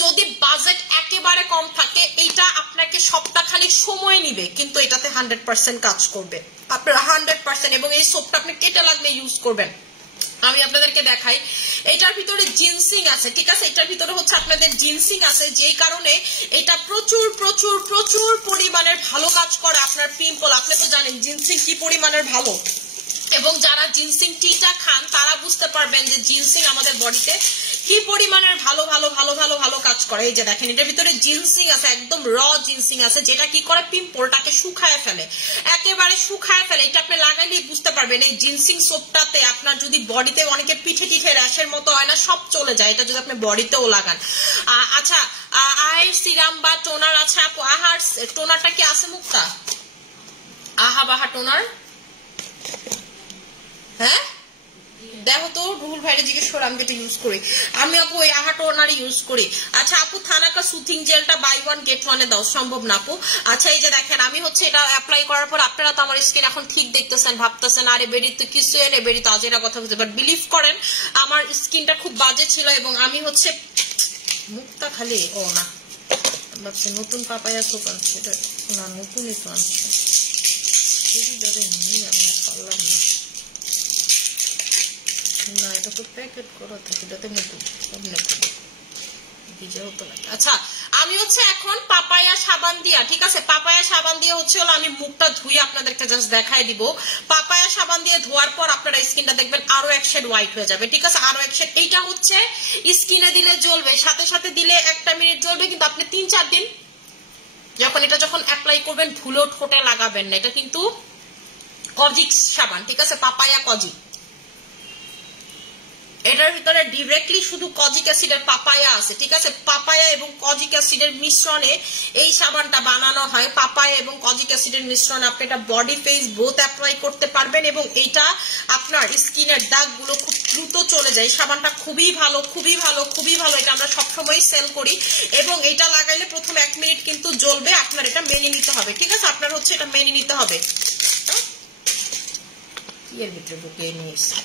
যদি বাজেট একেবারে কম থাকে, এটা আপনাকে সপ্তাহখানেক সময় নিবে, কিন্তু এটাতে 100% কাজ করবে আপনারা 100%। এবং এই সোপটা আপনি কেটে লাগলে ইউজ করবেন। আমি আপনাদেরকে দেখাই, এটার ভিতরে জিনসিং আছে, ঠিক আছে? এটার ভিতরে হচ্ছে আপনাদের জিনসিং আছে, যেই কারণে এটা প্রচুর প্রচুর প্রচুর পরিমাণের ভালো কাজ করে আপনার পিম্পল। আপনি তো জানেন জিনসিং কি পরিমাণের ভালো, এবং যারা জিনসিং টিটা খান তারা বুঝতে পারবেন যে জিনসিং আমাদের বডিতে কি পরিমাণের ভালো ভালো ভালো ভালো ভালো কাজ করে। এই যে দেখেন এটার ভিতরে জিনসিং আছে, একদম র জিনসিং আছে, যেটা কি করে পিম্পলটাকে শুকায় ফেলে, একেবারে শুকায় ফেলে। এটা আপনি লাগাইলেই বুঝতে পারবেন। এই জিনসিং সোপটাতে আপনার যদি বডিতে অনেকে পিঠে টিঠে র্যাশের মতো হয় না, সব চলে যায়, এটা যদি আপনি বডিতেও লাগান। আচ্ছা আয়ের সিরাম বা টোনার আছে আপু? আহার টোনারটা কি আছে মুক্তা? আহা বাহা টোনার, হ্যাঁ দেখো তো রুহুল ভাইরে জিজ্ঞেস করে, আমি যেটা ইউজ করি, আমি আপু ওই আহা টোনার ইউজ করি। আচ্ছা আপু থানাকা সুথিং জেলটা বাই 1 গেট 1 এ দাও, সম্ভব না আপু? আচ্ছা এই যে দেখেন আমি হচ্ছে এটা অ্যাপ্লাই করার পর আপনারা তো আমার স্কিন এখন ঠিক দেখতেছেন, ভাবতেছেন আরে বেরি তো কিছু এনে বেরি তো আজেরা কথা বলছে, বাট বিলিভ করেন আমার স্কিনটা খুব বাজে ছিল। এবং আমি হচ্ছে মুখটা খালি ও না ভাবছি নতুন পাপায়া সোপ আনছে, এটা না নতুনই তো আনছে, আমি পারলাম না, না এটা তো প্যাকেট করা থাকে, এটাতে নতুন সব নতুন ভিজে হতো না। আচ্ছা আমি হচ্ছে এখন পাপায়া সাবান দিয়া, ঠিক আছে, পাপায়া সাবান দিয়ে হচ্ছে হলো আমি মুখটা ধুয়ে আপনাদেরকে জাস্ট দেখাই দিব। পাপায়া সাবান দিয়ে ধোয়ার পর আপনারা স্কিনটা দেখবেন আরো এক শেড হোয়াইট হয়ে যাবে, ঠিক আছে, আরো এক শেড। এইটা হচ্ছে স্কিনে দিলে জ্বলবে, সাথে সাথে দিলে 1 মিনিট জ্বলবে, কিন্তু আপনি 3-4 দিন যখন অ্যাপ্লাই করবেন ভুলো ঠোঁটে লাগাবেন না। এটা কিন্তু কজিক সাবান, ঠিক আছে, পাপায়া কজিক। এটার ভিতরে ডিরেক্টলি শুধু কজিক অ্যাসিডের পাপায়া আছে, ঠিক আছে, পাপায়া এবং কজিক অ্যাসিডের মিশ্রণে এই সাবানটা বানানো হয়। পাপায়া এবং কজিক অ্যাসিডের মিশ্রণে আপনি এটা বডি ফেস বোথ অ্যাপ্লাই করতে পারবেন এবং এটা আপনার স্কিনের দাগগুলো খুব দ্রুত চলে যায়। সাবানটা খুবই ভালো, খুবই ভালো, খুবই ভালো। এটা আমরা সবসময় সেল করি এবং এটা লাগাইলে প্রথম 1 মিনিট কিন্তু জ্বলবে। আপনার এটা মেনে নিতে হবে, ঠিক আছে, আপনার হচ্ছে এটা মেনে নিতে হবে। এর ভিতরে ঢুকিয়ে নিয়েছি,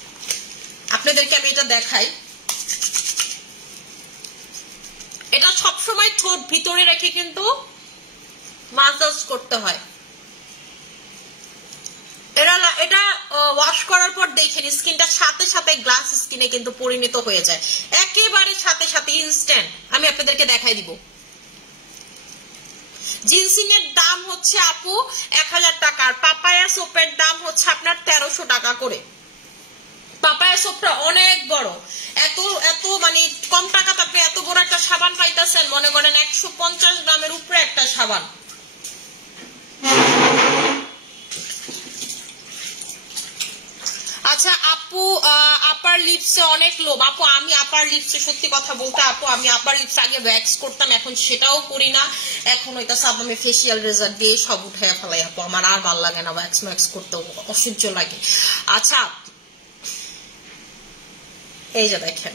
আপনাদেরকে আমি এটা দেখাই। এটা সবসময় ঠোঁট ভিতরে রেখে কিন্তু মাসাজ করতে হয়। এটা ওয়াশ করার পর দেখেন স্কিনটা সাথে সাথে গ্লাস স্কিনে কিন্তু পরিণত হয়ে যায়, একেবারে সাথে সাথে ইনস্ট্যান্ট। আমি আপনাদেরকে দেখাই দিব। জিনসিং এর দাম হচ্ছে আপু 1000 টাকা, আর পাপায়া সোপের দাম হচ্ছে আপনার 1300 টাকা করে। পাপায়া সোপটা অনেক বড়, এত এত মানে কম টাকাতে আপনি এত বড় একটা সাবান পাইতেছেন, মনে করেন 150 গ্রামের উপরে একটা সাবান। আচ্ছা আপু, আপার লিপসে অনেক লোভ। আপু আমি আপার লিপসে সত্যি কথা বলতে আপু আমি আপার লিপস আগে ওয়্যাক্স করতাম, এখন সেটাও করি না। এখন ওইটা সব আমি ফেসিয়াল রেজার দিয়ে সব উঠে ফেলাই আপু, আমার আর ভালো লাগে না ওয়্যাক্স করতে, অসহ্য লাগে। আচ্ছা এই যে দেখেন,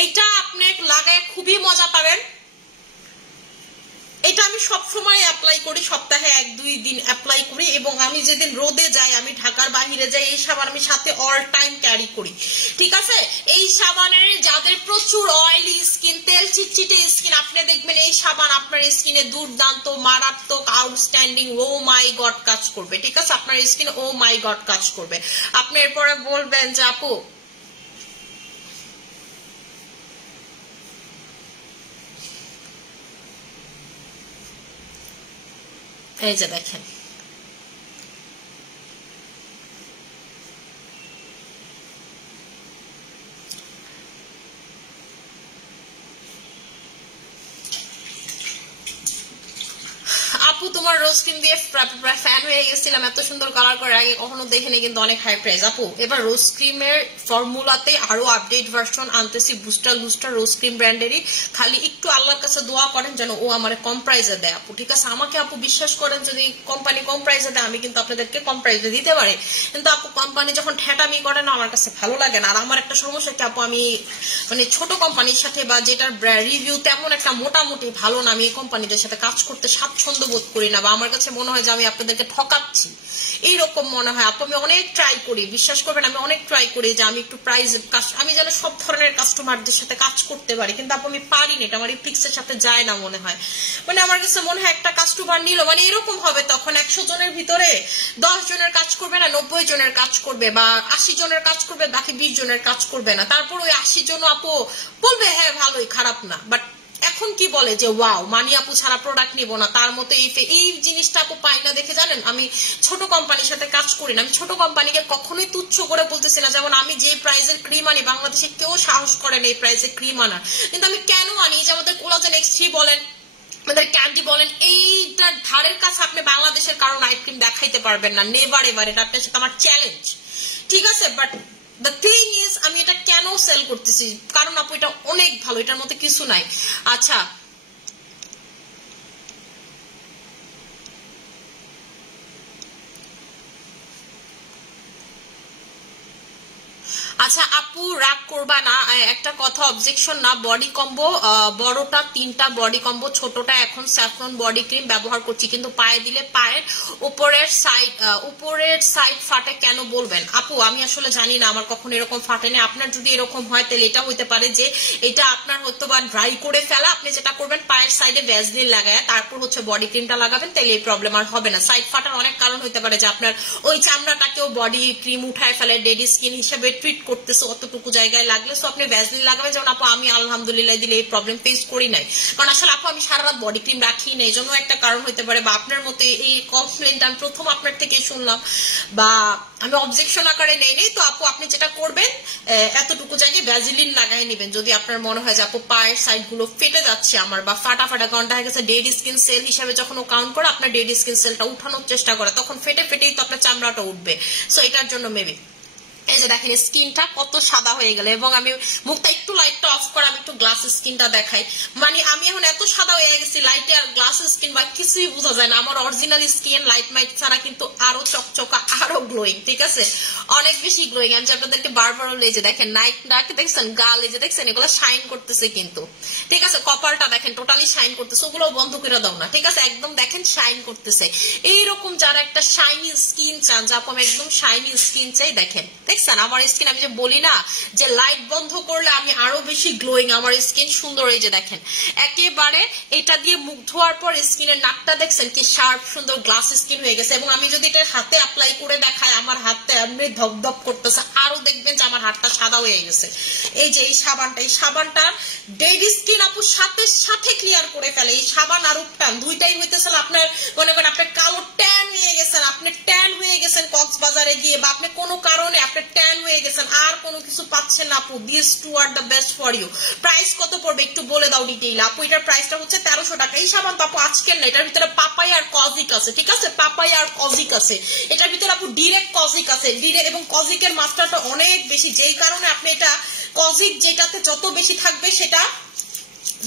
এইটা আপনি লাগায় খুবই মজা পাবেন। এটা আমি সবসময় অ্যাপ্লাই করি, সপ্তাহে 1-2 দিন অ্যাপ্লাই করি এবং আমি যেদিন রোদে যাই, আমি ঢাকার বাহিরে যাই, এই সাবান আমি সাথে অল টাইম ক্যারি করি, ঠিক আছে। এই সাবানের যাদের প্রচুর অয়েলি স্কিন, তেল চিটচিটে স্কিন, আপনি দেখবেন এই সাবান আপনার স্কিনে দুর্দান্ত মারাত্মক আউটস্ট্যান্ডিং ও মাই গড কাজ করবে, ঠিক আছে, আপনার স্কিন ও মাই গড কাজ করবে। আপনি এরপরে বলবেন যে আপু এই যে দেখেন, আপু তোমার রোজ ক্রিম দিয়ে প্রায় ফ্যান হয়ে গেছিলাম, এত সুন্দর কালার করে আগে কখনো দেখিনি, কিন্তু অনেক হাই প্রাইস। আপু এবার রোজ ক্রিমের ফর্মুলাতে আরো আপডেট ভার্সন আনতেছি, বুস্টার রোজ ক্রিম ব্র্যান্ডেরই। খালি একটু আল্লাহর কাছে দোয়া করেন যেন ও আমার কম প্রাইসে দেয় আপু, ঠিক আছে। আমাকে আপু বিশ্বাস করেন, যদি কোম্পানি কম প্রাইসে দেয় আমি কিন্তু আপনাদেরকে কম প্রাইসে দিতে পারি, কিন্তু আপু কোম্পানি যখন ঠেটামি করে না আমার কাছে ভালো লাগে না। আর আমার একটা সমস্যা কি আপু, আমি মানে ছোট কোম্পানির সাথে বা যেটার রিভিউ তেমন একটা মোটামুটি ভালো না, আমি এই কোম্পানিদের সাথে কাজ করতে স্বাচ্ছন্দ্য বোধ করি না, বা আমার কাছে মনে হয় যে আমি আপনাদেরকে ঠকাচ্ছি, এইরকম মনে হয় আপু। আমি অনেক ট্রাই করি, বিশ্বাস করবেন, আমি অনেক ট্রাই করি যে আমি একটু প্রাইস, আমি যেন সব ধরনের কাস্টমারদের সাথে কাজ করতে পারি, কিন্তু আপু আমি পারি না, এটা আমার এই ফিক্সের সাথে যায় না মনে হয়। মানে আমার কাছে মনে হয় একটা কাস্টমার নিল মানে এরকম হবে, তখন 100 জনের ভিতরে 10 জনের কাজ করবে না, 90 জনের কাজ করবে, বা 80 জনের কাজ করবে, বাকি 20 জনের কাজ করবে না। তারপর ওই 80 জন আপু বলবে হ্যাঁ ভালোই, খারাপ না, বাট এখন কি বলে যে ওয়াও মানি আপু ছাড়া প্রোডাক্ট নিব না, তার মতো এই জিনিসটা আপু পাই না দেখে। জানেন আমি ছোট কোম্পানির সাথে কাজ করি না, আমি ছোট কোম্পানিকে কখনোই তুচ্ছ করে বলতেছি না। যেমন আমি যে প্রাইসের ক্রিম আনি, বাংলাদেশে কেউ সাহস করে না এই প্রাইসের ক্রিম আনার, কিন্তু আমি কেন আনি? যে আমাদের কোলাজেন X3 বলেন, আমাদের ক্যান্ডি বলেন, এইটার ধারের কাছে আপনি বাংলাদেশের কারণ আইসক্রিম দেখাইতে পারবেন না, নেভার এভার। এটা আপনার সাথে আমার চ্যালেঞ্জ, ঠিক আছে। বাট দ্য থিং ইজ আমি এটা কেন সেল করতেছি, কারণ আপু এটা অনেক ভালো, এটার মধ্যে কিছু নাই। আচ্ছা আচ্ছা আপু রাগ করবা না, একটা কথা, অবজেকশন না। বডি কম্বো বড়টা 3টা বডি কম্বো, ছোটটা এখন স্যাফরন বডি ক্রিম ব্যবহার করছি, কিন্তু পায়ে দিলে পায়ের উপরের সাইড ফাটে কেন বলবেন? আপু আমি আসলে জানি না, আমার কখনো এরকম ফাটে না। আপনার যদি এরকম হয় তাহলে এটা হইতে পারে যে এটা আপনার হয়তো বা ড্রাই করে ফেলা। আপনি যেটা করবেন পায়ের সাইডে ভ্যাসলিন লাগায় তারপর হচ্ছে বডি ক্রিমটা লাগাবেন, তাহলে এই প্রবলেম আর হবে না। সাইড ফাটার অনেক কারণ হইতে পারে, যে আপনার ওই চামড়াটাকেও বডি ক্রিম উঠায় ফেলে, ডেড স্কিন হিসেবে ট্রিট করতেছে অতটুকু জায়গায় লাগলে। সো আপনি ভ্যাসলিন লাগাবেন, যেমন আপু আমি আলহামদুলিল্লাহ দিলে এই প্রবলেম ফেস করি নাই, কারণ আসলে আপু আমি সারা রাত বডি ক্রিম রাখি না, এই জন্য একটা কারণ হতে পারে। বা আপনার মতো এই কমপ্লেনটা আমি প্রথম আপনার থেকেই শুনলাম, বা আমি অবজেকশন আকারে নেই নেই। তো আপু আপনি যেটা করবেন এতটুকু জায়গায় ভ্যাসলিন লাগাই নেবেন, যদি আপনার মনে হয় যে আপু পায়ের সাইড গুলো ফেটে যাচ্ছে আমার বা ফাটা ফাটা, কারণ দেখা গেছে ডেড স্কিন সেল হিসাবে যখন ও কাউন্ট করে আপনার ডেড স্কিন সেলটা উঠানোর চেষ্টা করে, তখন ফেটে ফেটেই তো আপনার চামড়াটা উঠবে। সো এটার জন্য মেবি এই যে দেখেন স্কিনটা কত সাদা হয়ে গেল। এবং আমি মুখটা একটু লাইটটা অফ করে আমি একটু গ্লাস স্কিনটা দেখাই, মানে আমি এখন এত সাদা হয়ে গেছি লাইটে আর গ্লাস স্কিন বা কিছুই বোঝা যায় না। আমার অরিজিনাল স্কিন লাইট মাইট ছাড়া কিন্তু আরো চকচকা, আরো গ্লোয়িং, ঠিক আছে, অনেক বেশি গ্লোয়িং। আমি আপনাদেরকে বারবার বলে যে দেখেন নাইট ডাক দেখছেন, গাল এই যে দেখছেন এগুলো শাইন করতেছে কিন্তু, ঠিক আছে, কপালটা দেখেন টোটালি শাইন করতেছে, ওগুলো বন্ধ করে দাও না, ঠিক আছে, একদম দেখেন শাইন করতেছে। এইরকম যারা একটা শাইনি স্কিন চান, যা আমি একদম শাইনি স্কিন চাই, দেখেন দেখছেন আমার স্কিন, আমি যে বলি না যে লাইট বন্ধ করলে আমি আরো বেশি গ্লোয়িং, আমার স্কিন সুন্দর। এই যে দেখেন একেবারে এটা দিয়ে মুখ ধোয়ার পর স্কিনের নাকটা দেখছেন কি শার্প সুন্দর গ্লাস স্কিন হয়ে গেছে। এবং আমি যদি এটা হাতে অ্যাপ্লাই করে দেখাই, আমার হাতে এমনি ধপধপ করতেছে, আরো দেখবেন যে আমার হাতটা সাদা হয়ে গেছে। এই যে এই সাবানটা ডেড স্কিন আপু সাথে সাথে ক্লিয়ার করে ফেলে। এই সাবান আর উপটান দুইটাই হইতেছে আপনার মনে করেন আপনার কালো ট্যান হয়ে গেছেন, আপনি ট্যান হয়ে গেছেন কক্সবাজারে গিয়ে, বা আপনি কোনো কারণে আপনি ট্যান হয়ে গেছেন আর কোনো কিছু পাচ্ছেন না আপু, this two are the best for you. Price কত পড়বে একটু বলে দাও ডিটেইল আপু। এটার প্রাইসটা হচ্ছে 1300 টাকা। এই সাবান তো আপু আজকের না, এটার ভিতরে পাপাই আর কজিক আছে, ঠিক আছে, পাপাই আর কজিক আছে এটার ভিতরে আপু, ডিরেক্ট কজিক আছে, ডিরেক্ট, এবং কজিকের মাত্রাটা অনেক বেশি, যেই কারণে আপনি এটা কজিক যেটাতে যত বেশি থাকবে সেটা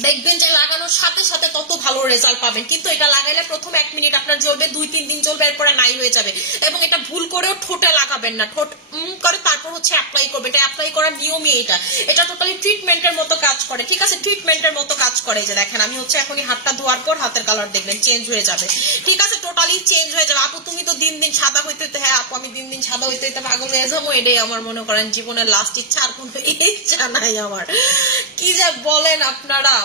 দেখবেন যে লাগানোর সাথে সাথে তত ভালো রেজাল্ট পাবেন। কিন্তু এটা লাগাইলে প্রথম 1 মিনিট আপনার জ্বলবে, 2-3 দিন জ্বলবে, এরপরে নাই হয়ে যাবে। এবং এটা ভুল করেও ঠোঁটে লাগাবেন না, ঠোঁট করে তারপর হচ্ছে অ্যাপ্লাই করবে, এটা অ্যাপ্লাই করার নিয়মই এটা টোটালি ট্রিটমেন্টের মতো কাজ করে, ঠিক আছে, ট্রিটমেন্টের মতো কাজ করে। যে দেখেন আমি হচ্ছে এখনই হাতটা ধোয়ার পর হাতের কালার দেখবেন চেঞ্জ হয়ে যাবে, ঠিক আছে, টোটালি চেঞ্জ হয়ে যাবে। আপু তুমি তো দিন দিন সাদা হইতে হইতে, হ্যাঁ আপু আমি দিন দিন সাদা হইতে হইতে পাগল হয়ে যাবো, এটাই আমার মনে করেন জীবনের লাস্ট ইচ্ছা, আর কোনো ইচ্ছা নাই আমার। কি যে বলেন আপনারা,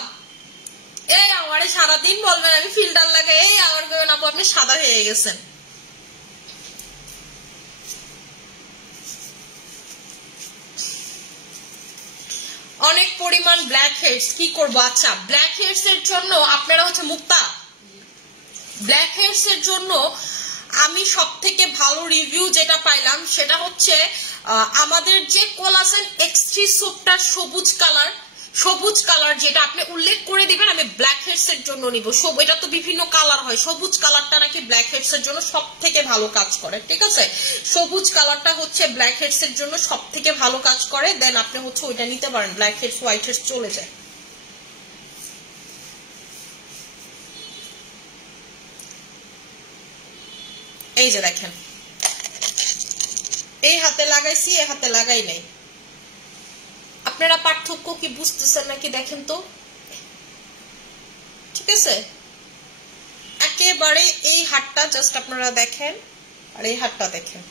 এই আমারে সারাদিন বলবেন আমি ফিল্টার লাগাই, এই আমার কেউ আপু আপনি সাদা হয়ে গেছেন। অনেক পরিমাণ ব্ল্যাক হেডস, কি করবো? আচ্ছা ব্ল্যাক হেডস এর জন্য আপনারা হচ্ছে মুক্তা, ব্ল্যাক হেডস এর জন্য আমি সব থেকে ভালো রিভিউ যেটা পাইলাম সেটা হচ্ছে আমাদের যে কোলাজেন X3 সোপটার সবুজ কালার যেটা আপনি উল্লেখ করে দিবেন আমি ব্ল্যাক হেডস এর জন্য নিব। এটা তো বিভিন্ন কালার হয়, সবুজ কালারটা নাকি ব্ল্যাক হেডস এর জন্য সব থেকে ভালো কাজ করে, ঠিক আছে, সবুজ কালারটা হচ্ছে ব্ল্যাক হেডস এর জন্য সব থেকে ভালো কাজ করে। দেন আপনি হচ্ছে ওইটা নিতে পারেন, ব্ল্যাক হেডস হোয়াইট হেডস চলে যায়। এই যে দেখেন এই হাতে লাগাইছি, এই হাতে লাগাই নাই, আপনারা পার্থক্য কি বুঝতেছেন নাকি দেখেন তো, ঠিক আছে, একেবারে এই হাতটা জাস্ট আপনারা দেখেন আর এই হাতটা দেখেন,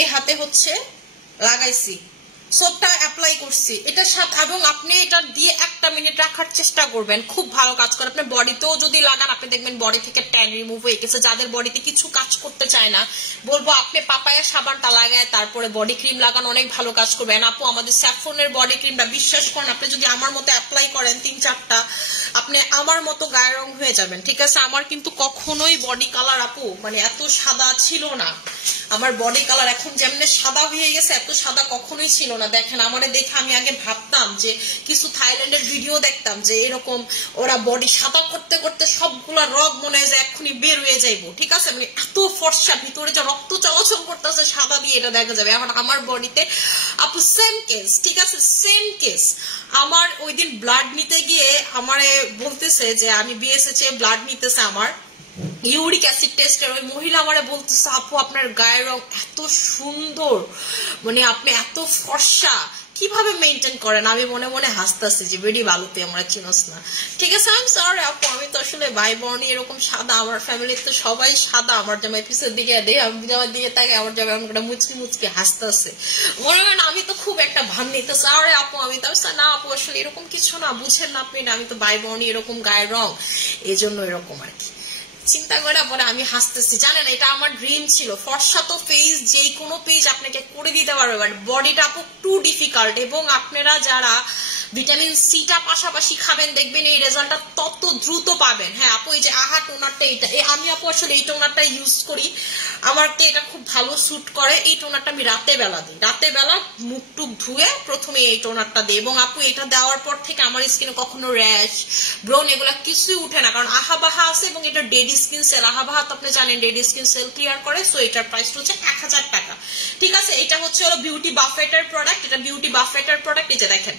এই হাতে হচ্ছে লাগাইছি, সোপটা অ্যাপ্লাই করছি এটার সাথে, এবং আপনি এটা দিয়ে 1 মিনিট রাখার চেষ্টা করবেন, খুব ভালো কাজ করে। আপনি বডিতেও যদি লাগান আপনি দেখবেন বডি থেকে ট্যান রিমুভ হয়ে গেছে। যাদের বডিতে কিছু কাজ করতে চায় না বলবো আপনি পাপায়া সাবানটা লাগায় তারপরে বডি ক্রিম লাগান, অনেক ভালো কাজ করবেন। আপু আমাদের স্যাফরনের বডি ক্রিমটা বিশ্বাস করেন আপনি যদি আমার মতো অ্যাপ্লাই করেন 3-4টা আপনি আমার মতো গায়ের রং হয়ে যাবেন, ঠিক আছে। আমার কিন্তু কখনোই বডি কালার আপু মানে এত সাদা ছিল না, আমার বডি কালার এখন যেমনে সাদা হয়ে গেছে এত সাদা কখনোই ছিল না। দেখেন আমারে দেখে আমি আগে ভাবতাম যে কিছু থাইল্যান্ডের ভিডিও দেখতাম যে এরকম ওরা বডি সাদা করতে করতে সবগুলা রগ মনে হয় যে এক্ষুনি বের হয়ে যাইবো, ঠিক আছে, মানে এত ফর্সা, ভিতরে যে রক্ত চলাচল করতেছে সাদা দিয়ে এটা দেখা যাবে। এখন আমার বডিতে আপু সেম কেস, ঠিক আছে, সেম কেস। আমার ওই দিন ব্লাড নিতে গিয়ে আমারে বলতেছে যে আমি BSH ব্লাড নিতেছে, আমার ইউরিক অ্যাসিড টেস্টের ওই মহিলা আমারে বলতেছে আপু আপনার গায়ের রং এত সুন্দর, মানে আপনি এত ফর্সা কিভাবে মেনটেন করেন। আমি মনে মনে হাসতেছি যে বেডি ভালোতে আমরা চিনস না, ঠিক আছে, আমি সরি আপু, আমি তো আসলে ভাই বোনই এরকম সাদা, আমার ফ্যামিলির তো সবাই সাদা। আমার জামাই পিছের দিকে আমি জামাই দিকে তাকে আমার জামাই আমার মুচকি মুচকি হাসতেছে, মনে হয় আমি তো খুব একটা ভান নিতেছে, আরে আপু আমি তো না আপু আসলে এরকম কিছু না, বুঝেন না আপনি, আমি তো ভাই বোনই এরকম গায়ের রং, এই জন্য এরকম আর কি। চিন্তা করে পরে আমি হাসতেছি, জানেন এটা আমার ড্রিম ছিল। ফর্সা তো ফেস যেই কোনো পেজ আপনাকে করে দিতে পারবে, বাট বডিটা আপু টু ডিফিকাল্ট। এবং আপনারা যারা ভিটামিন সিটা পাশাপাশি খাবেন দেখবেন এই রেজাল্টটা তত দ্রুত পাবেন। হ্যাঁ আপু এই যে আহা টোনারটা, এটা আমি আপু আসলে এই টোনারটা ইউজ করি, আমার তো এটা খুব ভালো স্যুট করে। এই টোনারটা আমি রাতে বেলা দিই, রাতে বেলা মুখ টুক ধুয়ে প্রথমে এই টোনারটা দিই। এবং আপু এটা দেওয়ার পর থেকে আমার স্কিনে কখনো র্যাশ ব্রন এগুলা কিছুই উঠে না, কারণ আহাবাহা আছে এবং এটা ডেড স্কিন সেল। আহাবাহা তো আপনি জানেন ডেড স্কিন সেল ক্লিয়ার করে। সো এটার প্রাইস হচ্ছে 1000 টাকা, ঠিক আছে। এটা হচ্ছে হলো বিউটি বাফেটার প্রোডাক্ট, এটা বিউটি বাফেটার প্রোডাক্ট, এই যে দেখেন,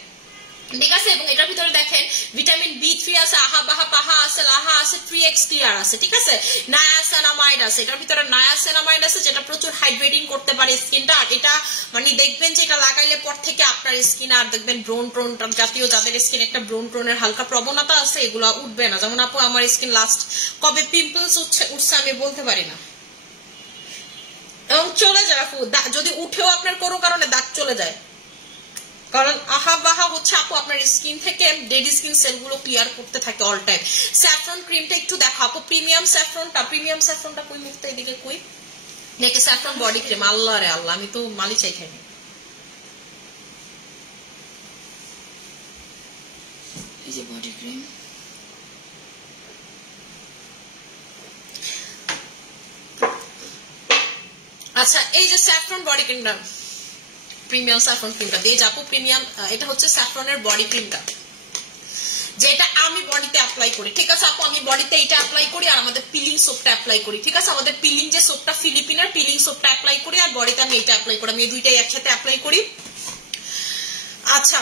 ঠিক আছে। এবং এটার ভিতরে দেখেন ভিটামিন B3 আছে, আহাবাহা পাহা আছে, লাহা আছে, 3x ক্লিয়ার আছে, ঠিক আছে। নায়াসিনামাইড আছে, এটার ভিতরে নায়াসিনামাইড আছে যেটা প্রচুর হাইড্রেটিং করতে পারে স্কিনটা। আর এটা মানে দেখবেন যে এটা লাগাইলে পর থেকে আপনার স্কিন আর দেখবেন ব্রোন টোন জাতীয়, যাদের স্কিন একটা ব্রোন টোনের হালকা প্রবণতা আছে এগুলো উঠবে না। যেমন আপু আমার স্কিন লাস্ট কবে পিম্পলস উঠছে আমি বলতে পারি না, এবং চলে যায় আপু যদি উঠেও আপনার কোনো কারণে দাগ চলে যায়, কারণ আহাবাহা হচ্ছে আপু আপনার স্কিন থেকে ডেড স্কিন সেলগুলো ক্লিয়ার করতে থাকে অল টাইম। স্যাফরন ক্রিমটা একটু দেখো আপু, প্রিমিয়াম স্যাফরনটা কই মুখটা এদিকে কই দেখে, স্যাফরন বডি ক্রিম। আল্লাহ রে আল্লাহ, আমি তো মালি চাই খাই। এই যে বডি ক্রিম, আচ্ছা এই যে স্যাফরন বডি ক্রিমটা, প্রিমিয়াম স্যাফরন ক্রিমটা দিয়ে যাবো। প্রিমিয়াম এটা হচ্ছে স্যাফরনের বডি ক্রিমটা, যেটা আমি বডিতে অ্যাপ্লাই করি, ঠিক আছে আপু। আমি বডিতে এটা অ্যাপ্লাই করি আর আমাদের পিলিং সোপটা অ্যাপ্লাই করি, ঠিক আছে। আমাদের পিলিং যে সোপটা ফিলিপিনের পিলিং সোপটা অ্যাপ্লাই করি আর বডিতে আমি এটা অ্যাপ্লাই করি, আমি এই দুইটাই একসাথে অ্যাপ্লাই করি। আচ্ছা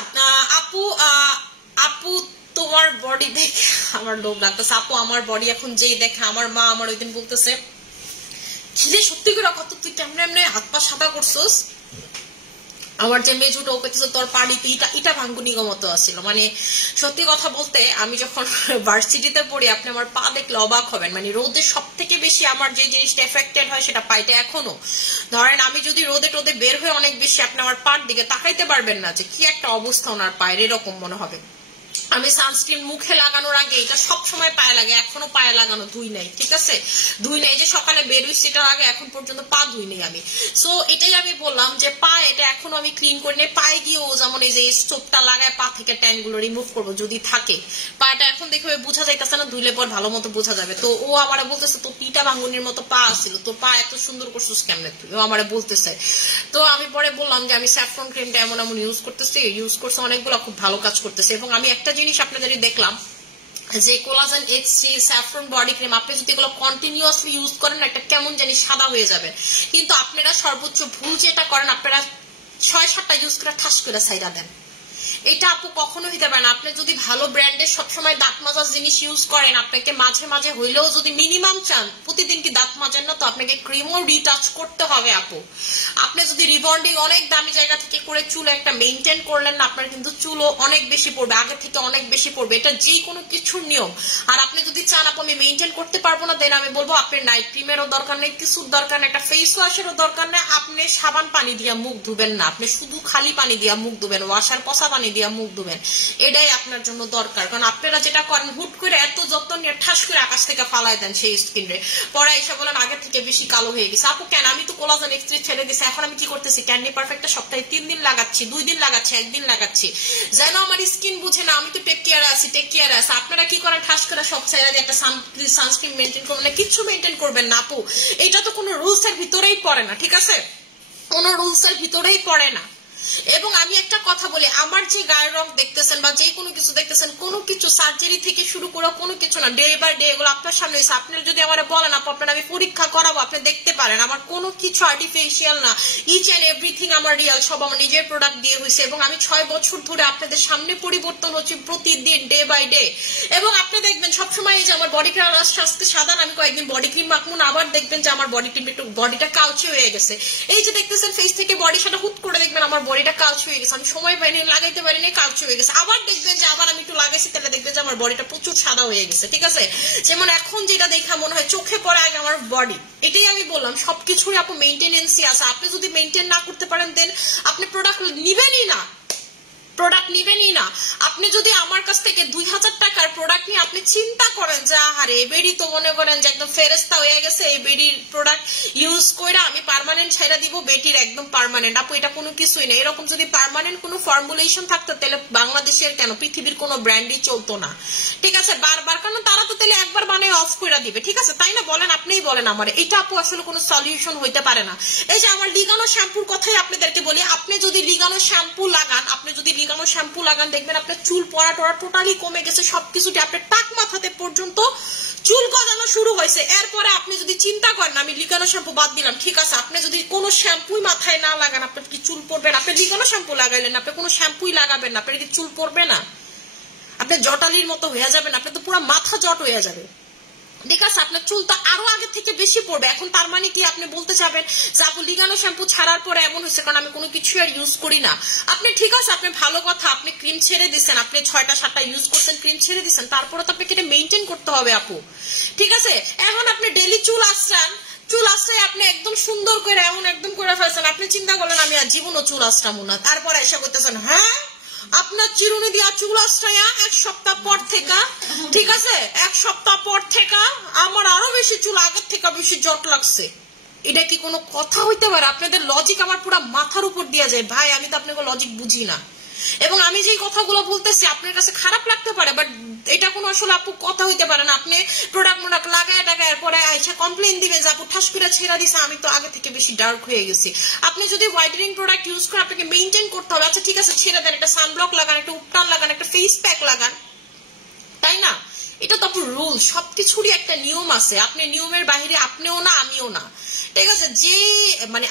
আপু তোমার বডি দেখে আমার লোভ লাগতেছে আপু। আমার বডি এখন যেই দেখে, আমার মা আমার ওই দিন বলতেছে খিদে সত্যি করে কত তুই কেমনে এমনি হাত পা সাদা করছোস। আমার যে মেজুটা ও করতেছে তোর পাড়িতে ইটা ভাঙ্গুনি মতো আসছিল। মানে সত্যি কথা বলতে আমি যখন ভার্সিটিতে পড়ি আপনি আমার পা দেখলে অবাক হবেন। মানে রোদে সব থেকে বেশি আমার যে জিনিসটা এফেক্টেড হয় সেটা পাইটা এখনো। ধরেন আমি যদি রোদে টোদে বের হয়ে অনেক বেশি, আপনি আমার পার দিকে তাকাইতে পারবেন না যে কি একটা অবস্থা ওনার পায়ের, এরকম মনে হবে। আমি সানস্ক্রিন মুখে লাগানোর আগে এটা সব সময় পায়ে লাগে, এখনো পায়ে লাগানো ধুই নাই, ঠিক আছে। ধুই নাই যে সকালে বেরোই সেটার আগে এখন পর্যন্ত পা ধুই নেই আমি। সো এটাই আমি বললাম যে পা এটা এখনো আমি ক্লিন করি নাই। পায়ে গিয়েও যেমন এই যে স্টোভটা লাগায় পা থেকে ট্যান গুলো রিমুভ করবো যদি থাকে, পাটা এখন দেখবে বোঝা যাইতেছে না, ধুইলে পর ভালো মতো বোঝা যাবে। তো ও আমার বলতেছে তো পিটা ভাঙ্গুনির মতো পা আসছিল, তো পা এত সুন্দর করছিস কেমনে তুই, ও আমার বলতেছে। তো আমি পরে বললাম যে আমি স্যাফরন ক্রিমটা এমন এমন ইউজ করছে অনেকগুলো, খুব ভালো কাজ করতেছে। এবং আমি একটা জিনিস আপনাদের দেখলাম যে কোলাজেন এক্স3 স্যাফরন বডি ক্রিম আপনি যদি এগুলো কন্টিনিউয়াসলি ইউজ করেন একটা কেমন জানি সাদা হয়ে যাবে, কিন্তু আপনারা সর্বোচ্চ ভুল যেটা করেন আপনারা 6-7টা ইউজ করে ঠাস করে ছাইড়া দেন। এটা আপু কখনো হইতে পারে না। আপনি যদি ভালো ব্র্যান্ডের সবসময় দাঁত মাজার জিনিস ইউজ করেন, আপনাকে মাঝে মাঝে হইলেও যদি মিনিমাম চান প্রতিদিন কি দাঁত মাজেন না, তো আপনাকে ক্রিমও রিটাচ করতে হবে আপু। আপনি যদি রিবন্ডিং অনেক দামি জায়গা থেকে করে চুল একটা মেনটেন করলেন না, আপনার কিন্তু চুলও অনেক বেশি পড়বে, আগে থেকে অনেক বেশি পড়বে। এটা যে কোনো কিছুর নিয়ম। আর আপনি যদি চান আপু আমি মেনটেন করতে পারবো না, দেন আমি বলবো আপনার নাইট ক্রিমেরও দরকার নেই, কিছুর দরকার নেই, একটা ফেস ওয়াশেরও দরকার নেই। আপনি সাবান পানি দিয়ে মুখ ধুবেন না, আপনি শুধু খালি পানি দিয়ে মুখ ধুবেন, ওয়াশার পচা পানি দিয়ে মুখ ধুবেন, এটাই আপনার জন্য দরকার। কারণ আপনারা যেটা করেন হুট করে এত যত্ন নিয়ে ঠাস করে আকাশ থেকে ফালাই দেন সেই স্কিন রে, পরে এসে বলেন আগের থেকে বেশি কালো হয়ে গেছে। আপু কেন, আমি তো কোলাজেন এক্স3 ছেড়ে দিছি, এখন আমি কি করতেছি ক্যান্ডি পারফেক্টটা সপ্তাহে 3 দিন লাগাচ্ছি, 2 দিন লাগাচ্ছি, 1 দিন লাগাচ্ছি, যেন আমার স্কিন বুঝে না আমি তো টেক কেয়ারে আছি। আপনারা কি করেন ঠাস করে সব ছেড়ে দিয়ে একটা সানস্ক্রিন মেনটেন করবেন না, কিছু মেনটেন করবেন না আপু। এটা তো কোনো রুলস এর ভিতরেই পড়ে না, ঠিক আছে, কোনো রুলস এর ভিতরেই পড়ে না। এবং আমি একটা কথা বলি, আমার যে গায়ের রং দেখতেছেন বা যে কোনো কিছু দেখতেছেন, কোনো কিছু সার্জারি থেকে শুরু করে কোনো কিছু না, ডে বাই ডে এগুলো আপনার সামনে হয়েছে। আপনারা যদি আমার বলেন আপু আপনার আমি পরীক্ষা করাবো, আপনি দেখতে পারেন আমার কোনো কিছু আর্টিফিশিয়াল না, ইচ অ্যান্ড এভরিথিং আমার রিয়াল, সব আমার নিজের প্রোডাক্ট দিয়ে হয়েছে। এবং আমি 6 বছর ধরে আপনাদের সামনে পরিবর্তন হচ্ছে প্রতিদিন ডে বাই ডে। এবং আপনি দেখবেন সবসময় এই যে আমার বডি ক্রিম আজকে সাদা, আমি কয়েকদিন বডি ক্রিম মাখবো না, আবার দেখবেন যে আমার বডি ক্রিম একটু বডিটা কালচে হয়ে গেছে। এই যে দেখতেছেন ফেস থেকে বডি সাদা, হুট করে দেখবেন আমার বডিটা কালচে হয়ে গেছে, আমি সময় পাইনি লাগাইতে পারিনি, কালচে হয়ে গেছে। আবার দেখবেন যে আবার আমি একটু লাগাইছি, তাহলে দেখবেন যে আমার বডিটা প্রচুর সাদা হয়ে গেছে, ঠিক আছে। যেমন এখন যেটা দেখা মনে হয় চোখে পড়ে আগে আমার বডি, এটাই আমি বললাম সবকিছুরই আপু মেইনটেনেন্সি আছে। আপনি যদি মেইনটেন না করতে পারেন দেন আপনি প্রোডাক্ট নিবেনই না। প্রোডাক্ট নিবেনই না। আপনি যদি আমার কাছ থেকে 2000 টাকার প্রোডাক্ট নিয়ে আপনি চিন্তা করেন যে আহারে এই বেডি তো মনে করেন যে একদম ফেরেস্তা হয়ে গেছে, এই বেডির প্রোডাক্ট ইউজ করে আমি পার্মানেন্ট ছেড়ে দিব, বেটির একদম পার্মানেন্ট। আপু এটা কোনো কিছুই না। এরকম যদি পার্মানেন্ট কোনো ফর্মুলেশন থাকতো তাহলে বাংলাদেশের কেন পৃথিবীর কোনো ব্র্যান্ডই চলতো না, ঠিক আছে? বারবার, কারণ তারা তো তাহলে একবার বানিয়ে অফ করে দিবে, ঠিক আছে? তাই না? বলেন, আপনিই বলেন আমার এটা আপু আসলে কোনো সলিউশন হইতে পারে না। এই যে আমার লিগানো শ্যাম্পুর কথাই আপনাদেরকে বলি, আপনি যদি লিগানো শ্যাম্পু লাগান, দেখবেন আপনার চুল পড়া টড়া টোটালি কমে গেছে, সবকিছুটি আপনার টাক মাথাতে পর্যন্ত চুল গজানো শুরু হয়েছে। এরপরে আপনি যদি চিন্তা করেন আমি লিগানো শ্যাম্পু বাদ দিলাম, ঠিক আছে, আপনি যদি কোনো শ্যাম্পুই মাথায় না লাগান আপনার কি চুল পড়বে না? আপনি লিগানো শ্যাম্পু লাগাইলেন, আপনি কোনো শ্যাম্পুই লাগাবেন না, আপনার কি চুল পড়বে না? আপনি জটালির মতো হয়ে যাবেন, আপনার তো পুরো মাথা জট হয়ে যাবে, ঠিক আছে? আপনার চুল তো আরো আগে থেকে বেশি পড়বে। এখন তার মানে কি আপনি বলতে চাবেন যে আপু লিগানো শ্যাম্পু ছাড়ার পরে এমন হয়েছে কারণ আমি কোনো কিছু আর ইউজ করি না? আপনি ঠিক আছে, আপনি ভালো কথা, আপনি ক্রিম ছেড়ে দিচ্ছেন, আপনি 6টা 7টা ইউজ করছেন, ক্রিম ছেড়ে দিচ্ছেন, তারপরে তো আপনাকে এটা মেনটেন করতে হবে আপু, ঠিক আছে? এখন আপনি ডেইলি চুল আসছেন আপনি একদম সুন্দর করে এমন একদম করে ফেলছেন, আপনি চিন্তা করলেন আমি আর জীবনও চুল আসতাম না, তারপর এসে করতেছেন হ্যাঁ আপনার চিরুনি দিয়া চুল আশ্রয়া 1 সপ্তাহ পর থেকে, ঠিক আছে, 1 সপ্তাহ পর থেকে আমার আরো বেশি চুল আগের থেকে বেশি জট লাগছে। এটা কি কোনো কথা হইতে পারে? আপনাদের লজিক আমার পুরো মাথার উপর দিয়ে যায় ভাই, আমি তো আপনাকে লজিক বুঝি না। এবং আমি যে কথাগুলো বলতেছি আপনার কাছে খারাপ লাগতে পারে, বাট এটা কোনো আসলে আপু কথা হইতে পারে না। আপনি প্রোডাক্ট লাগায় টাকায় পরে আইসা কমপ্লেন দিবে যে আপু ঠাস করে ছেড়া দিছে, আমি তো আগে থেকে বেশি ডার্ক হয়ে গেছি। আপনি যদি হোয়াইটেনিং প্রোডাক্ট ইউজ করেন আপনাকে মেইনটেইন করতে হবে, আচ্ছা ঠিক আছে ছেড়ে দেন, একটা সানব্লক লাগান, একটা উপটান লাগান, একটা ফেস প্যাক লাগান, তাই না? এটা তো আপুর রুল, সবকিছুরই একটা নিয়ম আছে, আপনি নিয়মের বাইরে আপনিও না আমিও না, ঠিক আছে? যে মানে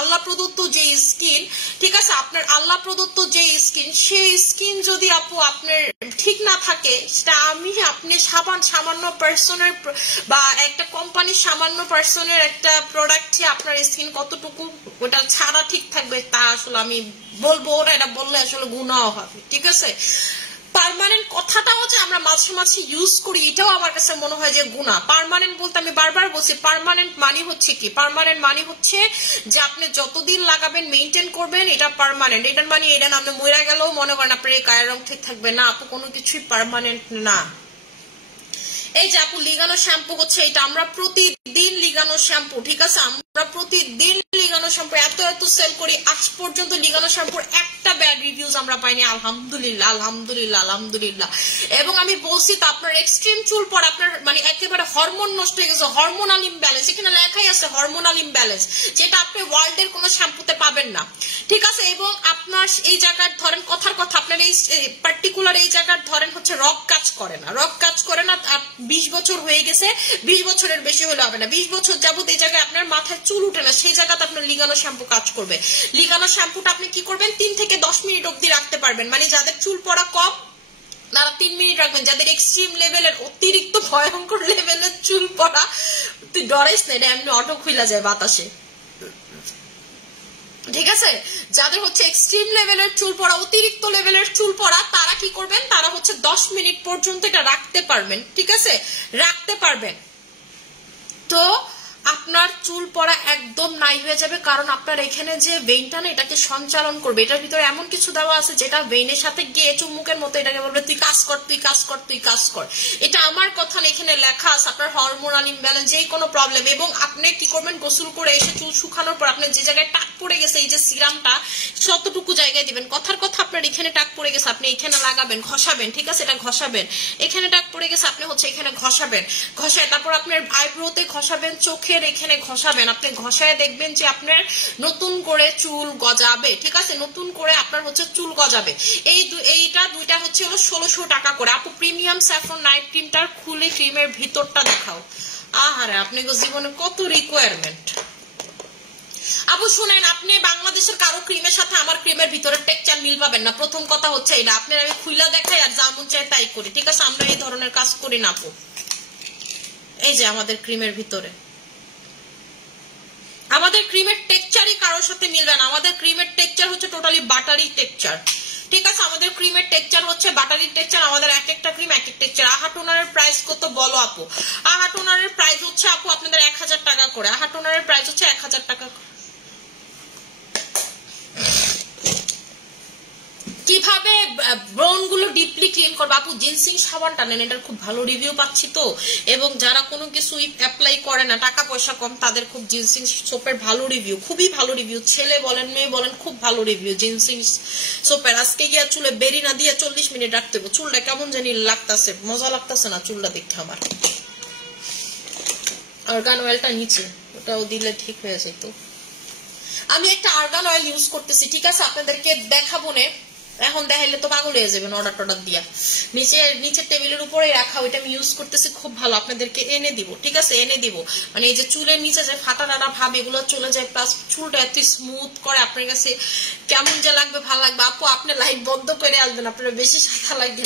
আল্লাহ প্রদত্ত যে স্কিন, ঠিক আছে, আপনার আল্লাহ প্রদত্ত যে স্কিন, সেই স্কিন যদি আপু আপনার ঠিক না থাকে, সেটা আপনি সামান্য পার্সনের বা একটা কোম্পানির সামান্য পার্সনের একটা প্রোডাক্টে আপনার স্কিন কতটুকু ওটা ছাড়া ঠিক থাকবে তা আসলে আমি বলবো, ওরা এটা বললে আসলে গুনাহ হবে, ঠিক আছে? পার্মানেন্ট কথাটাও যে আমরা মাঝে মাঝে ইউজ করি এটাও আমার কাছে মনে হয় যে গুনাহ। পার্মানেন্ট বলতে আমি বারবার বলছি, পার্মানেন্ট মানে হচ্ছে কি? পার্মানেন্ট মানে হচ্ছে যে আপনি যতদিন লাগাবেন মেইনটেইন করবেন, এটা পার্মানেন্ট। এটার মানে এটা না আপনি মরে গেলেও মনে করেন আপনার এই গায়ের রং ঠিক থাকবে না, আপু কোনো কিছুই পার্মানেন্ট না। এই যে আপু লিগানো শ্যাম্পু হচ্ছে এটা আমরা প্রতিদিন লিগানো শ্যাম্পু, ঠিক আছে, আমরা প্রতিদিন লিগানো শ্যাম্পু এত সেল করি, আজ পর্যন্ত লিগানো শ্যাম্পুর একটা ব্যাড রিভিউজ আমরা পাইনি, আলহামদুলিল্লাহ আলহামদুলিল্লাহ আলহামদুলিল্লাহ। এবং আমি বলছি তো আপনার এক্সট্রিম চুল পড়া, আপনার মানে একেবারে হরমোন নষ্ট হয়ে গেছে, হরমোনাল ইমব্যালেন্স, এখানে লেখাই আছে হরমোনাল ইমব্যালেন্স, যেটা আপনি ওয়ার্ল্ডের কোনো শ্যাম্পুতে পাবেন না, ঠিক আছে? এবং আপনার এই জায়গার ধরেন কথার কথা আপনার এই পার্টিকুলার এই জায়গার ধরেন হচ্ছে রক কাজ করে না 20 বছর হয়ে গেছে, 20 বছরের বেশি হলে হবে না, 20 বছর যাবত এই জায়গায় আপনার মাথায় চুল উঠে না, সেই জায়গাতে আপনার লিগানো শ্যাম্পু কাজ করবে। লিগানো শ্যাম্পুটা আপনি কি করবেন 3 থেকে 10 মিনিট অব্দি রাখতে পারবেন, মানে যাদের চুল পড়া কম তারা 3 মিনিট রাখবেন, যাদের এক্সট্রিম লেভেলের অতিরিক্ত ভয়ঙ্কর লেভেলের চুল পড়া, তুই ডরাইস না, এটা এমনি অটো খুইলা যায় বাতাসে, ঠিক আছে? যাদের হচ্ছে এক্সট্রিম লেভেলের চুল পড়া, অতিরিক্ত লেভেলের চুল পড়া, তারা কি করবেন, তারা হচ্ছে 10 মিনিট পর্যন্ত এটা রাখতে পারবেন, ঠিক আছে, রাখতে পারবেন। তো আপনার চুল পড়া একদম নাই হয়ে যাবে, কারণ আপনার এখানে যে ভেইনটা না এটাকে সঞ্চালন করবে, এটার ভিতরে এমন কিছু দেওয়া আছে যেটা ভেইনের সাথে গিয়ে চুমুকের মতো এটাকে বলবে তুই কাজ কর তুই কাজ কর তুই কাজ কর। এটা আমার কথা না, এখানে লেখা আছে আপনার হরমোনাল ইমব্যালেন্স যেই কোনো প্রবলেম। এবং আপনি কি করবেন, গোসল করে এসে চুল শুকানোর পর আপনার যে জায়গায় টাক পড়ে গেছে এই যে সিরামটা ততটুকু জায়গায় দিবেন, কথার কথা আপনার এখানে টাক পড়ে গেছে আপনি এখানে লাগাবেন, ঘষাবেন, ঠিক আছে, এটা ঘষাবেন, এখানে টাক পড়ে গেছে আপনি হচ্ছে এখানে ঘষাবেন, ঘষায় তারপর আপনার আইব্রোতে ঘষাবেন, চোখের এখানে ঘষাবেন, আপনি ঘষায় দেখবেন যে আপনার নতুন করে চুল গজাবে, ঠিক আছে, নতুন করে আপনার হচ্ছে চুল গজাবে। এইটা দুইটা হচ্ছে হলো 1600 টাকা করে। আপু প্রিমিয়াম স্যাফরন নাইট ক্রিমটার খুলে ক্রিমের ভিতরটা দেখাও। আহারে আপনি জীবনে কত রিকোয়ারমেন্ট। আপু শুনেন, আপনি বাংলাদেশের কারো ক্রিমের সাথে আমার ক্রিমের ভিতরে টেক্সচার মিল পাবেন না, প্রথম কথা হচ্ছে এটা। আপনার আমি খুইলা দেখাই আর যেমন চাই তাই করি, ঠিক আছে, আমরা এই ধরনের কাজ করি না আপু। এই যে আমাদের ক্রিমের ভিতরে আমাদের ক্রিমের টেক্সচারই কারোর সাথে মিলবে না, আমাদের ক্রিমের টেক্সচার হচ্ছে টোটালি বাটারি টেক্সচার, ঠিক আছে, আমাদের ক্রিমের টেক্সচার হচ্ছে বাটারি টেক্সচার, আমাদের এক একটা ক্রিম এক এক টেক্সচার। আহা টোনারের প্রাইস কত বলো আপু? আহা টোনারের প্রাইস হচ্ছে আপু আপনাদের 1000 টাকা করে, আহা টোনারের প্রাইস হচ্ছে 1000 টাকা। কিভাবে কিভাবে ব্রন গুলো ডিপলি ক্লিন করবে আপু জিনসিং সাবানটা নেন, এটার খুব ভালো রিভিউ পাচ্ছি তো। এবং যারা কোনো কিছু অ্যাপ্লাই করে না, টাকা পয়সা কম, তাদের খুব জিনসিং সোপের ভালো রিভিউ, খুবই ভালো রিভিউ, ছেলে বলেন মেয়ে বলেন খুব ভালো রিভিউ জিনসিং সোপের। আজকে গিয়া চুলে বেরি না দিয়ে 40 মিনিট রাখতে হবে, চুলটা কেমন জানি লাগতেছে, মজা লাগতেছে না চুলটা দেখতে আমার। আর্গান অয়েলটা নিচে, ওটাও দিলে ঠিক হয়ে যেত। আমি একটা আর্গান অয়েল ইউজ করতেছি, ঠিক আছে, আপনাদেরকে দেখাবো না, এখন দেখাইলে তো পাগল হয়ে যাবেন অর্ডার টর্ডার দিয়া। নিচের টেবিলের উপরে রাখা, ওইটা আমি ইউজ করতেছি, খুব ভালো, আপনাদেরকে এনে দিব, ঠিক আছে, এনে দিব। মানে এই যে চুলের নিচে যে ফাটা টাটা ভাব এগুলো চলে যায়, প্লাস চুলটা এত স্মুথ করে, আপনার কাছে কেমন যে লাগবে, ভালো লাগবে। আপু আপনি লাইট বন্ধ করে আসবেন, আপনার বেশি সাদা লাগবে।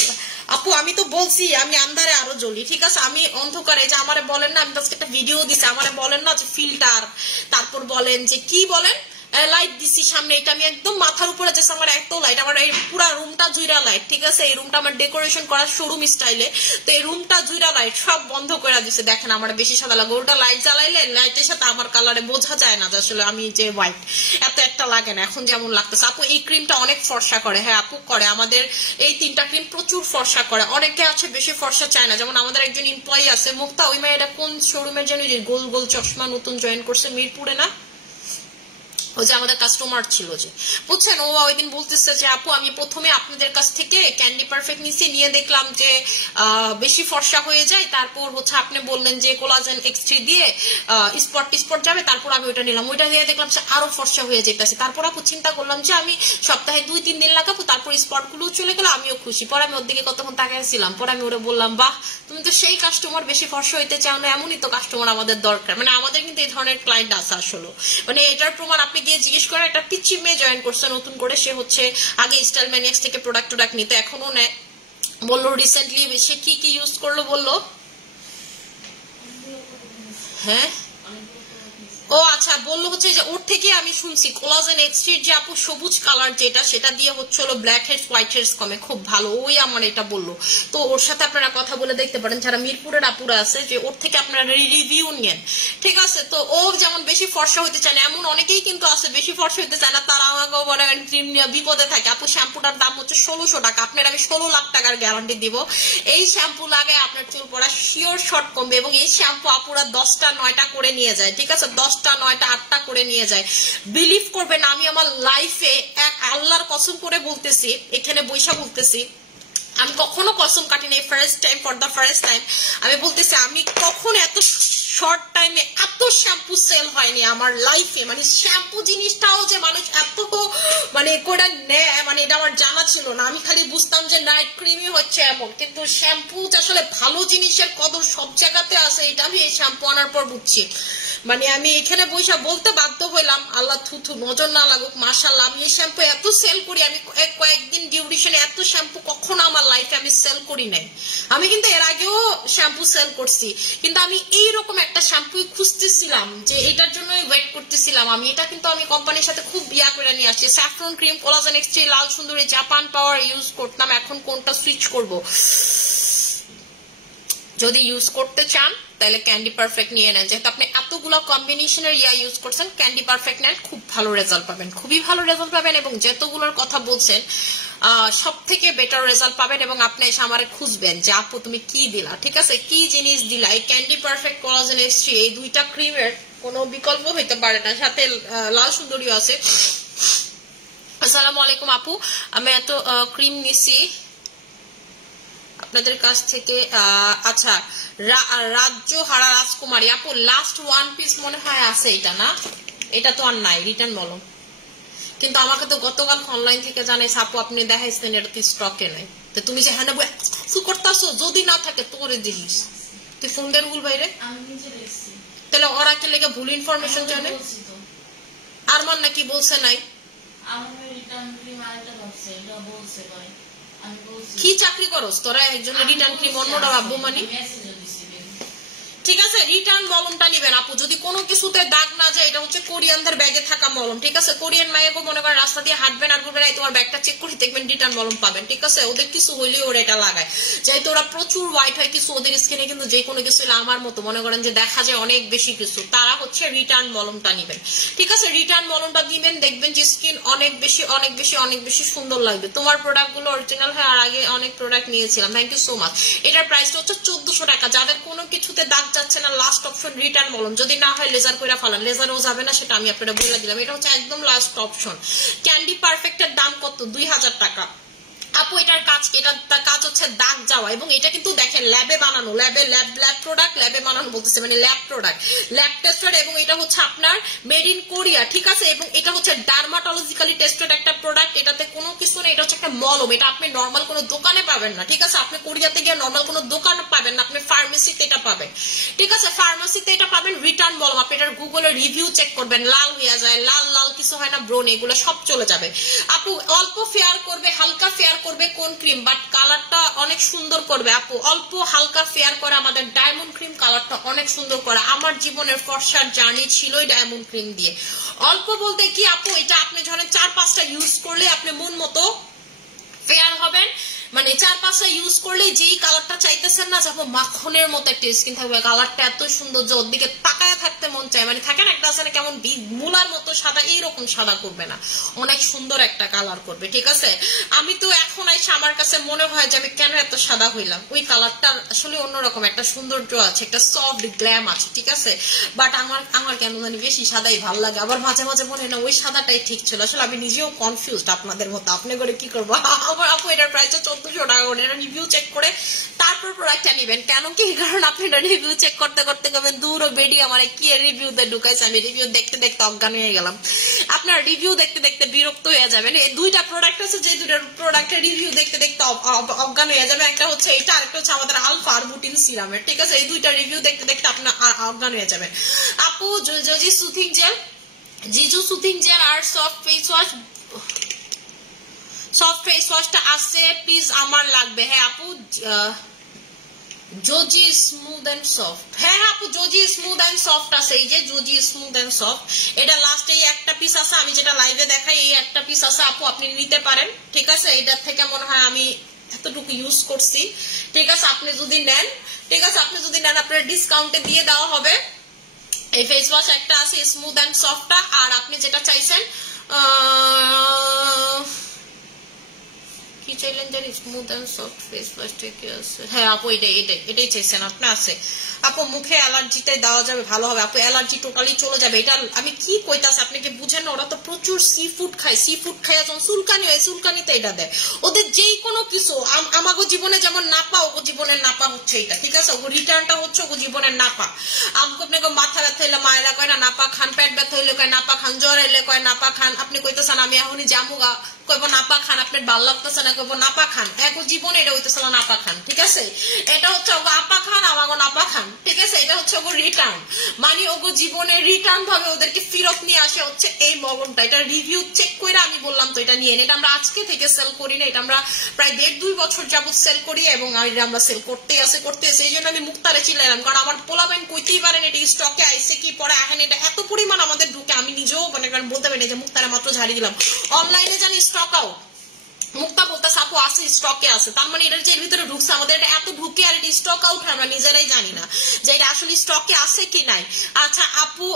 আপু আমি তো বলছি আমি আন্ধারে আরো জ্বলি, ঠিক আছে, আমি অন্ধকারে, যে আমারে বলেন না, আমি আজকে একটা ভিডিও দিছি, আমারে বলেন না যে ফিল্টার, তারপর বলেন যে কি বলেন লাইট দিছি সামনে, এটা আমি একদম মাথার উপরে যে আমার এত লাইট, আমার এই পুরো রুমটা জুইরা লাইট, ঠিক আছে, এই রুমটা আমার ডেকোরেশন করা শোরুম স্টাইলে, তো এই রুমটা জুইরা লাইট সব বন্ধ করে দিছে। দেখেন আমার বেশি সাদা লাগে, ওটা লাইট জ্বালাইলে লাইটের সাথে আমার কালারে বোঝা যায় না যে আসলে আমি যে হোয়াইট, এত একটা লাগে না এখন যেমন লাগতেছে। আপু এই ক্রিমটা অনেক ফর্সা করে, হ্যাঁ আপু করে, আমাদের এই 3টা ক্রিম প্রচুর ফর্সা করে। অনেকে আছে বেশি ফর্সা চায় না, যেমন আমাদের একজন এমপ্লয়ি আছে মুক্তা, ওই মেয়েটা কোন শোরুমের জন্য গোল গোল চশমা নতুন জয়েন করছে মিরপুরে না, ও যে আমাদের কাস্টমার ছিল, যে বুঝছেন, ও ওই দিন বলতেছে যে আপু আমি প্রথমে আপনাদের কাছ থেকে ক্যান্ডি পারফেক্ট নিছি, নিয়ে দেখলাম যে বেশি ফর্সা হয়ে যায়, তারপর হচ্ছে আপনি বললেন যে কোলাজেন X3 দিয়ে স্পট যাবে, তারপর আমি ওইটা নিলাম, ওইটা নিয়ে দেখলাম যে আরো ফর্সা হয়ে যেতেছে। তারপর আপু চিন্তা করলাম যে আমি সপ্তাহে 2-3 দিন লাগাবো, তারপর স্পট গুলো চলে গেলো, আমিও খুশি। পরে আমি ওর দিকে কতক্ষণ তাকাইছিলাম, পরে আমি ওরা বললাম বাহ তুমি তো সেই কাস্টমার, বেশি ফর্সা হইতে চাও না, এমনই তো কাস্টমার আমাদের দরকার। মানে আমাদের কিন্তু এই ধরনের ক্লায়েন্ট আছে আসলে, মানে এটার প্রমাণ আপনি গিয়ে জিজ্ঞেস করে, একটা পিচ্চি মেয়ে জয়েন করছে নতুন করে, সে হচ্ছে আগে স্টাইল ম্যানিয়াক্স থেকে প্রোডাক্ট নিতে, এখনো নেয়, বললো রিসেন্টলি সে কি কি ইউজ করলো বললো, হ্যাঁ ও আচ্ছা বললো হচ্ছে যে ওর থেকে আমি শুনছি কোলাজেন X3 যে আপু সবুজ কালার যেটা, সেটা দিয়ে হচ্ছে হলো ব্ল্যাক হেডস হোয়াইট হেডস কমে, খুব ভালো, ওই আমার এটা বললো। তো ওর সাথে আপনারা কথা বলে দেখতে পারেন, যারা মিরপুরের আপুরা আছে, যে ওর থেকে আপনারা রিভিউ নেন, ঠিক আছে। তো ও যেমন বেশি ফর্সা হইতে চায় না, এমন অনেকেই কিন্তু আছে বেশি ফর্সা হইতে চায় না, তারা আমাকে বলে ক্রিম নিয়ে বিপদে থাকে। আপু শ্যাম্পুটার দাম হচ্ছে 1600 টাকা, আপনার আমি 16 লাখ টাকার গ্যারান্টি দিব, এই শ্যাম্পু লাগায় আপনার চুল পড়া শিওর শর্ট কমবে। এবং এই শ্যাম্পু আপুরা 10টা 9টা করে নিয়ে যায়, ঠিক আছে, 10টা 9টা 8টা করে নিয়ে যায়। বিলিভ করবেন আমি আমার লাইফে এক আল্লাহর কসম করে বলতেছি, এখানে বৈশা বলতেছি, আমি কখনো কসম কাটিনি, first time, for the first time আমি বলতেছি, আমি কখনো এত শর্ট টাইমে এত শ্যাম্পু সেল হয়নি আমার লাইফে। মানে শ্যাম্পু জিনিসটাও যে মানুষ এত মানে করে নেয়, মানে এটা আমার জানা ছিল না, আমি খালি বুঝতাম যে নাইট ক্রিমই হচ্ছে এমন, কিন্তু শ্যাম্পু আসলে ভালো জিনিসের কদর সব জায়গাতে আছে, এটা আমি এই শ্যাম্পু আনার পর বুঝছি। মানে আমি এখানে বৈশা বলতে বাধ্য হইলাম, আল্লাহ থুথু নজর না লাগুক, মাশাআল্লাহ আমি এই শ্যাম্পু এত সেল করি, আমি কয়েকদিন ডিউরেশনে এত শ্যাম্পু কখনো আমার লাইফে আমি সেল করি নাই। আমি কিন্তু এর আগেও শ্যাম্পু সেল করছি, কিন্তু আমি এইরকম একটা শ্যাম্পু খুঁজতেছিলাম, যে এটার জন্যই ওয়েট করতেছিলাম আমি। এটা কিন্তু আমি কোম্পানির সাথে খুব বিয়া করে নিয়ে আসছি, স্যাফরন ক্রিম, কোলাজেন X3, লাল সুন্দরী, জাপান পাওয়ার ইউজ করতাম, এখন কোনটা সুইচ করব। যদি ইউজ করতে চান তাহলে ক্যান্ডি পারফেক্ট নিয়ে নেন, যেহেতু আপনি এতগুলো কম্বিনেশনের ইউজ করছেন, ক্যান্ডি পারফেক্ট নেন, খুব ভালো রেজাল্ট পাবেন, খুবই ভালো রেজাল্ট পাবেন। এবং যতগুলোর কথা বলছেন সব থেকে বেটার রেজাল্ট পাবেন, এবং আপনি এসে আমারে খুঁজবেন যে আপু তুমি কি দিলা, ঠিক আছে, কি জিনিস দিলা। এই ক্যান্ডি পারফেক্ট, কোলাজেন X3 এই 2টা ক্রিমের কোনো বিকল্প হইতে পারে না, সাথে লাল সুন্দরীও আছে। আসসালামু আলাইকুম আপু, আমি এত ক্রিম নিছি আপনাদের কাছ থেকে, আচ্ছা রাজ্য হারা রাজকুমারী আপু, লাস্ট 1 পিস মনে হয় আছে, এটা না, এটা তো আর নাই, রিটার্ন বলো। কিন্তু আমাকে তো গতকাল অনলাইন থেকে জানাইছে আপু আপনি দেখাইছেন এটা তো স্টকে নাই, তো তুমি যে হ্যাঁ কিছু করতেছো, যদি না থাকে তোরে দিস, তুই ফোন দেন ভুল বাইরে, তাহলে ওরা কে লেগে ভুল ইনফরমেশন জানে। আর মান নাকি বলছে নাই, কি চাকরি করস তোরা, একজনের রিটার্ন ক্রিম অন্যটা ভাববো, মানে ঠিক আছে, রিটার্ন মলমটা নিবেন আপু। যদি কোনো কিছুতে দাগ না যায়, এটা হচ্ছে কোরিয়ানদের ব্যাগে থাকা মলম, ঠিক আছে। কোরিয়ান মায়েকে মনে করেন রাস্তা দিয়ে হাঁটবেন আর বলবেন এই তোমার ব্যাগটা চেক করে দেখবেন রিটার্ন মলম পাবেন, ঠিক আছে। ওদের কিছু হইলে ওরা এটা লাগায়, যেহেতু ওরা প্রচুর হোয়াইট হয় কিছু, ওদের স্কিনে কিন্তু যে কোনো কিছু আমার মতো মনে করেন যে দেখা যায় অনেক বেশি কিছু, তারা হচ্ছে রিটার্ন মলমটা নিবেন, ঠিক আছে। রিটার্ন মলমটা নিবেন, দেখবেন যে স্কিন অনেক বেশি অনেক বেশি অনেক বেশি সুন্দর লাগবে। তোমার প্রোডাক্ট গুলো অরিজিনাল হয়, আর আগে অনেক প্রোডাক্ট নিয়েছিলাম, থ্যাংক ইউ সো মাচ। এটার প্রাইসটা হচ্ছে 1400 টাকা। যাদের কোনো কিছুতে দাগ যাচ্ছে না, লাস্ট অপশন রিটার্ন মলম। যদি না হয় লেজার করে ফেলান, লেজারও যাবে না, সেটা আমি আপনারা বলে দিলাম। এটা হচ্ছে একদম লাস্ট অপশন। ক্যান্ডি পারফেক্টের দাম কত? 2000 টাকা আপু। এটার কাজ, এটার কাজ হচ্ছে দাগ যাওয়া, এবং এটা কিন্তু দেখেন ল্যাবে বানানো, ল্যাব প্রোডাক্ট, ল্যাবে বানানো বলতেছে, মানে ল্যাব প্রোডাক্ট, ল্যাব টেস্টেড, এবং এটা হচ্ছে আপনার মেড ইন কোরিয়া, ঠিক আছে। এবং এটা হচ্ছে ডার্মাটোলজিক্যালি টেস্টেড একটা প্রোডাক্ট, এটাতে কোনো কিছু নেই, এটা হচ্ছে একটা মলম। এটা আপনি নর্মাল কোনো দোকানে পাবেন না, ঠিক আছে। আপনি কোরিয়াতে গিয়ে নর্মাল কোনো দোকানে পাবেন না, আপনি ফার্মেসিতে এটা পাবেন, ঠিক আছে। ফার্মেসিতে এটা পাবেন রিটার্ন মলম। আপনি এটার গুগলে রিভিউ চেক করবেন, লাল হয়ে যায়, লাল লাল কিছু হয় না, ব্রোন, এগুলো সব চলে যাবে আপু। অল্প ফেয়ার করবে, হালকা ফেয়ার করবে কোন ক্রিম, বাট কালারটা অনেক সুন্দর করবে আপু। অল্প হালকা ফেয়ার করে আমাদের ডায়মন্ড ক্রিম কালারটা অনেক সুন্দর করে। আমার জীবনের ফর্সার জার্নি ছিলই ডায়মন্ড ক্রিম দিয়ে। অল্প বলতে কি আপু, এটা আপনি যখন 4-5টা ইউজ করলে আপনি মন মতো ফেয়ার হবেন, মানে 4-5টা ইউজ করলে যেই কালারটা চাইতেছেন না, যাবো মাখনের মতো একটা স্কিন থাকবে, কালারটা এত সুন্দর যে ওর দিকে তাকায় থাকতে মন চায়, মানে থাকে না একটা আছে না কেমন মূলার মতো সাদা, এইরকম সাদা করবে না, অনেক সুন্দর একটা কালার করবে, ঠিক আছে। আমি তো এখন এসে আমার কাছে মনে হয় যে আমি কেন এত সাদা হইলাম, ওই কালারটা আসলে অন্যরকম একটা সৌন্দর্য আছে, একটা সফট গ্ল্যাম আছে, ঠিক আছে। বাট আমার কেন জানি বেশি সাদাই ভালো লাগে, আবার মাঝে মাঝে মনে হয় না ওই সাদাটাই ঠিক ছিল। আসলে আমি নিজেও কনফিউজড আপনাদের মতো, আপনি করে কি করবো। আমার আপু এটার প্রাইস 1400 টাকা করে, এটা রিভিউ চেক করে তারপর প্রোডাক্টটা নিবেন। কেন কি, কারণ আপনি এটা রিভিউ চেক করতে করতে গেবেন দূর বেডি আমার কি রিভিউতে ঢুকাইছে, আমি রিভিউ দেখতে দেখতে অজ্ঞান হয়ে গেলাম। আপনার রিভিউ দেখতে দেখতে বিরক্ত হয়ে যাবেন। এই দুইটা প্রোডাক্ট আছে, যে দুইটা প্রোডাক্টের রিভিউ দেখতে দেখতে অজ্ঞান হয়ে যাবে। একটা হচ্ছে এটা, আরেকটা হচ্ছে আমাদের আলফা আরবুটিন সিরামের, ঠিক আছে। এই দুইটা রিভিউ দেখতে দেখতে আপনার অজ্ঞান হয়ে যাবেন আপু। জিজু সুথিং জেল আর soft face wash, soft face ওয়াশটা আছে প্লিজ, আমার লাগবে। হ্যাঁ আপু, জোজি স্মুথ এন্ড সফট, হ্যাঁ আপু জোজি স্মুথ এন্ড সফট আছে, এই যে জোজি স্মুথ এন্ড সফট, এটা লাস্ট এই একটা পিস আছে, আমি যেটা লাইভে দেখাই এই একটা পিস আছে আপু, আপনি নিতে পারেন, ঠিক আছে। এটার থেকে মনে হয় আমি এতটুকু ইউজ করছি, ঠিক আছে। আপনি যদি নেন, ঠিক আছে, আপনি যদি নেন আপনার ডিসকাউন্টে দিয়ে দেওয়া হবে। এই ফেস ওয়াশ একটা আছে স্মুথ এন্ড সফটটা, আর আপনি যেটা চাইছেন কি চাইলেন জানি, স্মুথ এন্ড সফট ফেস ওয়াশটা কি আছে, হ্যাঁ আপু এটাই চাইছেন আপনি, আছে আপু। মুখে অ্যালার্জিটাই দেওয়া যাবে, ভালো হবে আপু, অ্যালার্জি টোটালি চলে যাবে। এটা আমি কি কইতাছি আপনি কি বুঝেন না, ওরা তো প্রচুর সি ফুড খায়, সি ফুড খাইয়া যখন চুলকানি হয়, চুলকানিতে এটা দেয়। ওদের যেই কোনো কিছু, আমাগো জীবনে যেমন নাপা, ওগো জীবনের নাপা হচ্ছে এটা, ঠিক আছে। ওগো রিটার্নটা হচ্ছে ওগো জীবনের নাপা। আমাকে আপনাকে মাথা ব্যথা হইলে মায়েরা কয় না নাপা খান, পেট ব্যথা হইলে কয় নাপা খান, জ্বর হইলে কয় নাপা খান। আপনি কইতেছেন আমি এখনই জামুগা, কইব নাপা খান, আপনার ভাল লাগতেছে না, কইব নাপা খান। এক জীবনে এটা হইতেছে নাপা খান, ঠিক আছে। এটা হচ্ছে ওগো আপা খান, আমাগো নাপা খান, ঠিক আছে। এটা হচ্ছে ওগো রিটার্ন, মানে ওগো জীবনে রিটার্ন ভাবে ওদেরকে ফেরত নিয়ে আসে হচ্ছে এই মলমটা। এটা রিভিউ চেক করে আমি বললাম তো এটা নিয়ে, এটা আমরা আজকে থেকে সেল করি না, এটা আমরা প্রায় 1.5-2 বছর যাবত সেল করি, এবং আমরা সেল করতে আসে এই জন্য আমি মুক্তারে চিলাইলাম, কারণ আমার পোলাবেন কইতেই পারেন এটা স্টকে আইসে কি পরে আহেন, এটা এত পরিমাণ আমাদের ঢুকে আমি নিজেও মানে বলতে পারি যে মুক্তারে মাত্র ঝাড়ি দিলাম, অনলাইনে জানি স্টক আউট। মুক্তা বলতে আপু আছে, স্টকে আছে, তার মানে এটার যে ভিতরে ঢুকছে আমাদের এটা এত ঢুকে আর এটা স্টক আউট, আমরা নিজেরাই জানি না যে এটা আসলে স্টকে আছে কি নাই। আচ্ছা আপু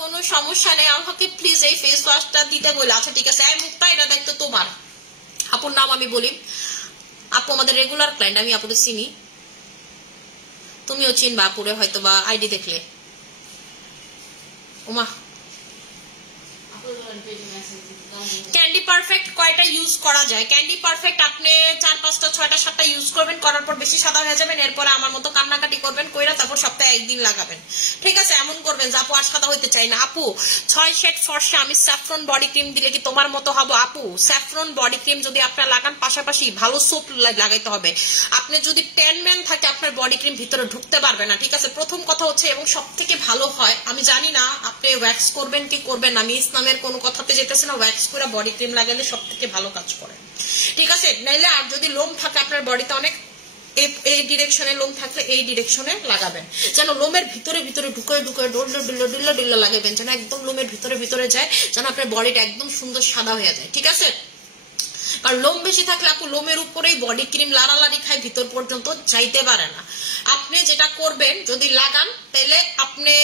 কোনো সমস্যা নেই, আমাকে প্লিজ এই ফেস ওয়াশটা দিতে বলে। আচ্ছা ঠিক আছে, এই মুক্তা এটা দেখতো তোমার, আপুর নাম আমি বলি, আপু আমাদের রেগুলার ক্লায়েন্ট, আমি আপুকে চিনি, তুমিও চিনবা আপুরে হয়তো বা আইডি দেখলে। ওমা ক্যান্ডি পারফেক্ট কয়টা ইউজ করা যায়? ক্যান্ডি পারফেক্ট আপনি 4, 5, 6, 7 ইউজ করবেন, করার পর বেশি সাদা হয়ে যাবেন, এরপরে আমার মতো কান্নাকাটি করবেন, কইরা তারপর সপ্তাহে 1 দিন লাগাবেন, ঠিক আছে। এমন করবেন যে আপু আর সাদা হইতে চাই না। আপু 6 শেড ফর্সা আমি স্যাফরন বডি ক্রিম দিলে কি তোমার মতো হবো? আপু স্যাফরন বডি ক্রিম যদি আপনার লাগান, পাশাপাশি ভালো সোপ লাগাইতে হবে। আপনি যদি ট্যান ম্যান থাকে আপনার বডি ক্রিম ভিতরে ঢুকতে পারবে না, ঠিক আছে, প্রথম কথা হচ্ছে। এবং সব থেকে ভালো হয়, আমি জানি না আপনি ওয়্যাক্স করবেন কি করবেন, আমি ইসলামের কোনো কথাতে যেতেছি না, ওয়্যাক্স করে বডি ক্রিম লাগালে সব থেকে ভালো কাজ করে, ঠিক আছে। নাইলে আর যদি লোম থাকে আপনার বডিতে অনেক, এই ডিরেকশনে লোম থাকলে এই ডিরেকশনে লাগাবেন, যেন লোমের ভিতরে ভিতরে ঢুকে ঢুকে ডুল্লো লাগাবেন, যেন একদম লোমের ভিতরে ভিতরে যায়, যেন আপনার বডিটা একদম সুন্দর সাদা হয়ে যায়। ঠিক আছে, আর লোম বেশি থাকলে আপু লোমের উপরেই বডি ক্রিম লাড়ালাড়ি খায়, ভিতর পর্যন্ত যাইতে পারে না। আপনি যেটা করবেন, যদি লাগান তাহলে আপনি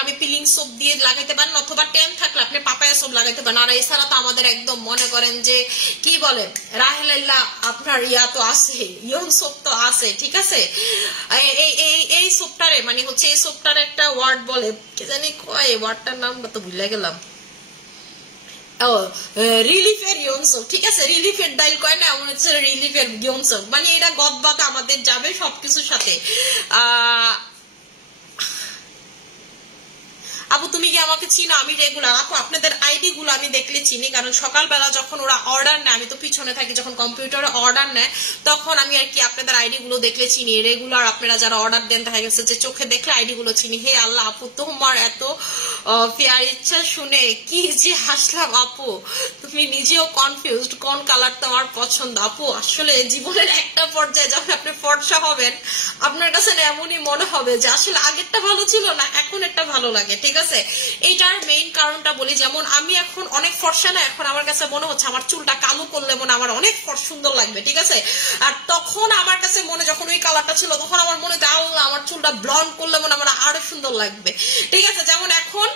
আমি পিলিং সোপ দিয়ে লাগাইতে পারেন, অথবা ট্যান থাকলে আপনি পাপায়া সোপ লাগাইতে পারেন। আর এছাড়া তো আমাদের একদম মনে করেন যে কি বলেন রাহেলাল্লাহ আপনার ইয়া তো আছে, ইয়ন সোপ তো আছে। ঠিক আছে, এই সোপটারে মানে হচ্ছে এই সোপটার একটা ওয়ার্ড বলে, কি জানি কয় ওয়ার্ডটার নাম তো ভুলে গেলাম, রিলিফের ইয়নসোপ। ঠিক আছে, রিলিফের ডাইল কয় না, এমন হচ্ছে রিলিফের ইয়নসোপ, মানে এটা গদবাদ আমাদের যাবে সবকিছুর সাথে। আপু তুমি কি আমাকে চিনো? আমি রেগুলার আপু আপনাদের আইডি গুলো আমি দেখলে চিনি, কারণ সকালবেলা যখন ওরা অর্ডার নেয়, আমি তো পিছনে থাকি, যখন কম্পিউটারে অর্ডার নেয় তখন আমি আর কি আপনাদের আইডি গুলো দেখলে চিনি। রেগুলার আপনারা যারা অর্ডার দেন দেখা গেছে যে চোখে দেখলে আইডি গুলো চিনি। হে আল্লাহ আপু, তোমার এত ফেয়ার ইচ্ছা শুনে কি যে হাসলাম আপু, তুমি নিজেও কনফিউজড কোন কালার তোমার পছন্দ। আপু আসলে জীবনের একটা পর্যায়ে যখন আপনি ফর্সা হবেন, আপনার কাছে না এমনই মনে হবে যে আসলে আগেরটা ভালো ছিল না, এখন একটা ভালো লাগে। ঠিক আছে, এইটার মেইন কারণটা বলি, যেমন আমি এখন অনেক ফর্সা না, এখন আমার কাছে মনে হচ্ছে আমার চুলটা কালো করলে মনে আমার অনেক সুন্দর লাগবে। ঠিক আছে, আর তখন আমার কাছে মনে যখন ওই কালারটা ছিল তখন আমার মনে হয় আমার চুলটা ব্লন্ড করলে মনে আমার আরো সুন্দর লাগবে। ঠিক আছে, যেমন এখন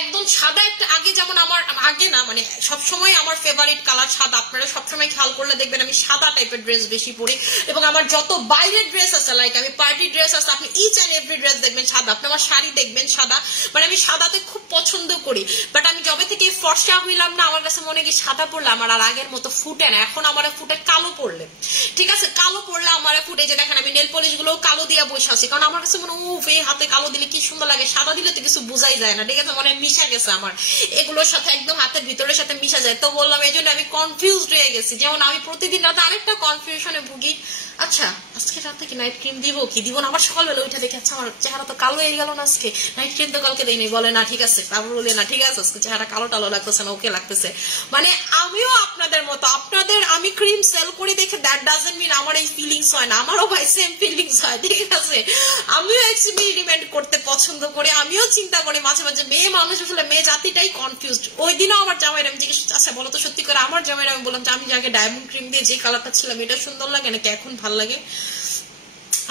একদম সাদা একটা, আগে যেমন আমার আগে না মানে সবসময় আমার ফেভারিট কালার সাদা, আপনারা সবসময় খেয়াল করলে দেখবেন আমি সাদা টাইপের ড্রেস বেশি পরি, এবং আমার যত বাইরের ড্রেস আছে লাইক আমি পার্টি ড্রেস আছে, আপনি ইচ অ্যান্ড এভরি ড্রেস দেখবেন সাদা, আপনি আমার শাড়ি দেখবেন সাদা, মানে আমি সাদাতে খুব পছন্দ করি। বাট আমি যবে থেকে ফর্সা হইলাম না, আমার কাছে মনে কি সাদা পড়লে আমার আর আগের মতো ফুটে না, এখন আমার ফুটে কালো পড়লে। ঠিক আছে, কালো পড়লে আমার ফুটে, যে দেখেন আমি নেল পলিশ গুলো কালো দিয়ে বসে আছি, কারণ আমার কাছে মনে এই হাতে কালো দিলে কি সুন্দর লাগে, সাদা দিলে তো কিছু বোঝাই যায় না। ঠিক আছে, মানে মিশা গেছে আমার এগুলোর সাথে, একদম হাতের ভিতরের সাথে মিশা যায়। তো বললাম এই জন্য আমি কনফিউজড হয়ে গেছি। যেমন আমি প্রতিদিন রাতে আরেকটা কনফিউশনে ভুগি, আচ্ছা আজকে রাতে কি নাইট ক্রিম দিব কি দিব না, আবার সকালবেলা ওইটা দেখে আচ্ছা আমার চেহারা তো কালো হয়ে গেল না, আজকে নাইট ক্রিম তো কালকে দেয়নি, বলে না ঠিক আছে, তারপর বলে না ঠিক আছে আজকে চেহারা কালো টালো লাগতেছে না, ওকে লাগতেছে। মানে আমিও আপনাদের মতো, আপনাদের আমি ক্রিম সেল করি দেখে দ্যাট ডাজন্ট মিন আমার এই ফিলিংস হয় না, আমারও ভাই সেম ফিলিংস হয়। ঠিক আছে, আমিও এক্সপেরিমেন্ট করতে পছন্দ করি, আমিও চিন্তা করি মাঝে মাঝে মেয়ে মানুষ আসলে মেয়ে জাতিটাই কনফিউজড। ওই দিনও আমার জামাইয়ের আমি জিজ্ঞেস, আচ্ছা বলো তো সত্যি করে, আমার জামাইয়ের আমি বললাম যে আমি যাকে ডায়মন্ড ক্রিম দিয়ে যে কালারটা ছিলাম এটা সুন্দর লাগে নাকি এখন ভাল লাগে,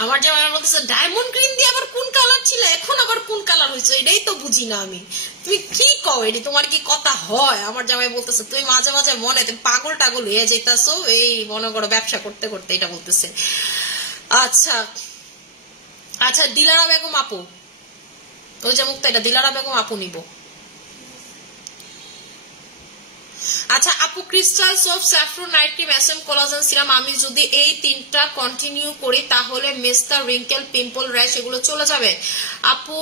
আমার জামাই বলতেছে ডায়মন্ড ক্রিম দিয়ে আবার কোন কালার ছিল, এখন আবার কোন কালার হয়েছে, এটাই তো বুঝি না আমি, তুমি কি কও এটি, তোমার কি কথা হয়? আমার জামাই বলতেছে তুমি মাঝে মাঝে মনে তুমি পাগল টাগল হয়ে যেতেছো এই মনে করো ব্যবসা করতে করতে, এটা বলতেছে। আচ্ছা আচ্ছা, দিলারা বেগম আপু, ওই যে মুক্তা, এটা দিলারা বেগম আপু নিব। আচ্ছা আপু, crystal soap, saffron night cream, SM collagen serum, আমি যদি এই তিনটা কন্টিনিউ করি তাহলে মেস্তা, রিঙ্কেল, পিম্পল, র্যাশ এগুলো চলে যাবে? আপু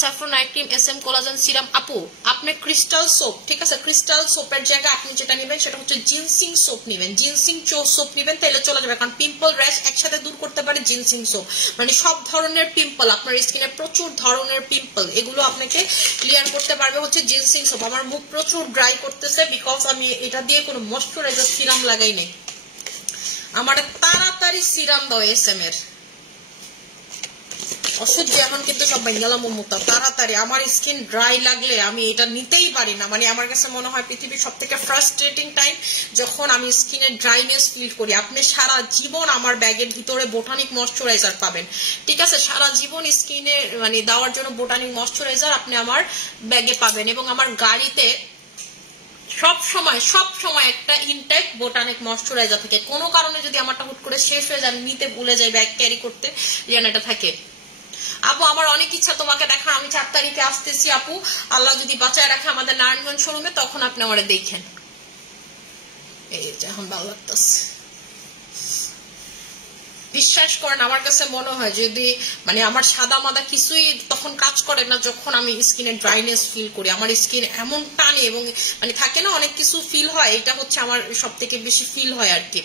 saffron night cream, SM collagen serum, আপু আপনি ক্রিস্টাল সোপ, ঠিক আছে, ক্রিস্টাল সোপের জায়গায় আপনি যেটা নেবেন সেটা হচ্ছে জিনসিং সোপ নেবেন, জিনসিং সোপ নেবেন, তাহলে চলে যাবে। কারণ পিম্পল র্যাশ একসাথে দূর করতে পারে জিনসিং সোপ, মানে সব ধরনের পিম্পল, আপনার স্কিনে প্রচুর ধরনের পিম্পল এগুলো আপনাকে ক্লিয়ার করতে পারবে হচ্ছে জিনসিং সোপ। আমার মুখ প্রচুর ড্রাই করতেছে বিকজ আমি এটা দিয়ে কোনো ময়শ্চারাইজার সিরাম লাগাই নাই, আমার তাড়াতাড়ি সিরাম দাও এসএম এর, অসহ্য এখন কিন্তু সব বেঙ্গালা মমতা তাড়াতাড়ি, আমার স্কিন ড্রাই লাগলে আমি এটা নিতেই পারি না, মানে আমার কাছে মনে হয় পৃথিবীর সব থেকে ফ্রাস্ট্রেটিং টাইম যখন আমি স্কিনের ড্রাইনেস ফিল করি। আপনি সারা জীবন আমার ব্যাগের ভিতরে বোটানিক ময়শ্চারাইজার পাবেন, ঠিক আছে, সারা জীবন স্কিনে মানে দেওয়ার জন্য বোটানিক ময়শ্চারাইজার আপনি আমার ব্যাগে পাবেন, এবং আমার গাড়িতে সব সময় একটা ইনটেক বোটানিক ময়শ্চারাইজার থাকে। কোনো কারণে যদি আমারটা হুট করে শেষ হয়ে যায়, নিতে ভুলে যাই, ব্যাগ ক্যারি করতে, যেন এটা থাকে। আপু আমার অনেক ইচ্ছা তোমাকে দেখা, আমি 4 তারিখে আসতেছি আপু, আল্লাহ যদি বাঁচায় রাখে আমাদের নারায়ণগঞ্জ শোরুমে, তখন আপনি আমার দেখেন। এই যে এখন ভালো লাগতেছে, বিশ্বাস করেন আমার কাছে মনে হয় যদি মানে আমার সাদা মাদা কিছুই তখন কাজ করে না যখন আমি স্কিনে ড্রাইনেস ফিল করি, আমার স্কিন এমন টানে এবং মানে থাকে না অনেক কিছু ফিল হয়, এটা হচ্ছে আমার সব থেকে বেশি ফিল হয় আর কি।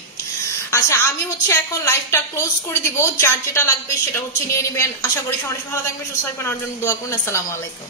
আচ্ছা আমি হচ্ছে এখন লাইভটা ক্লোজ করে দিব, যার যেটা লাগবে সেটা হচ্ছে নিয়ে নেবেন। আশা করি সবাই ভালো থাকবে, সুস্থ থাকবেন, আমার জন্য দোয়া করুন। আসসালামু আলাইকুম।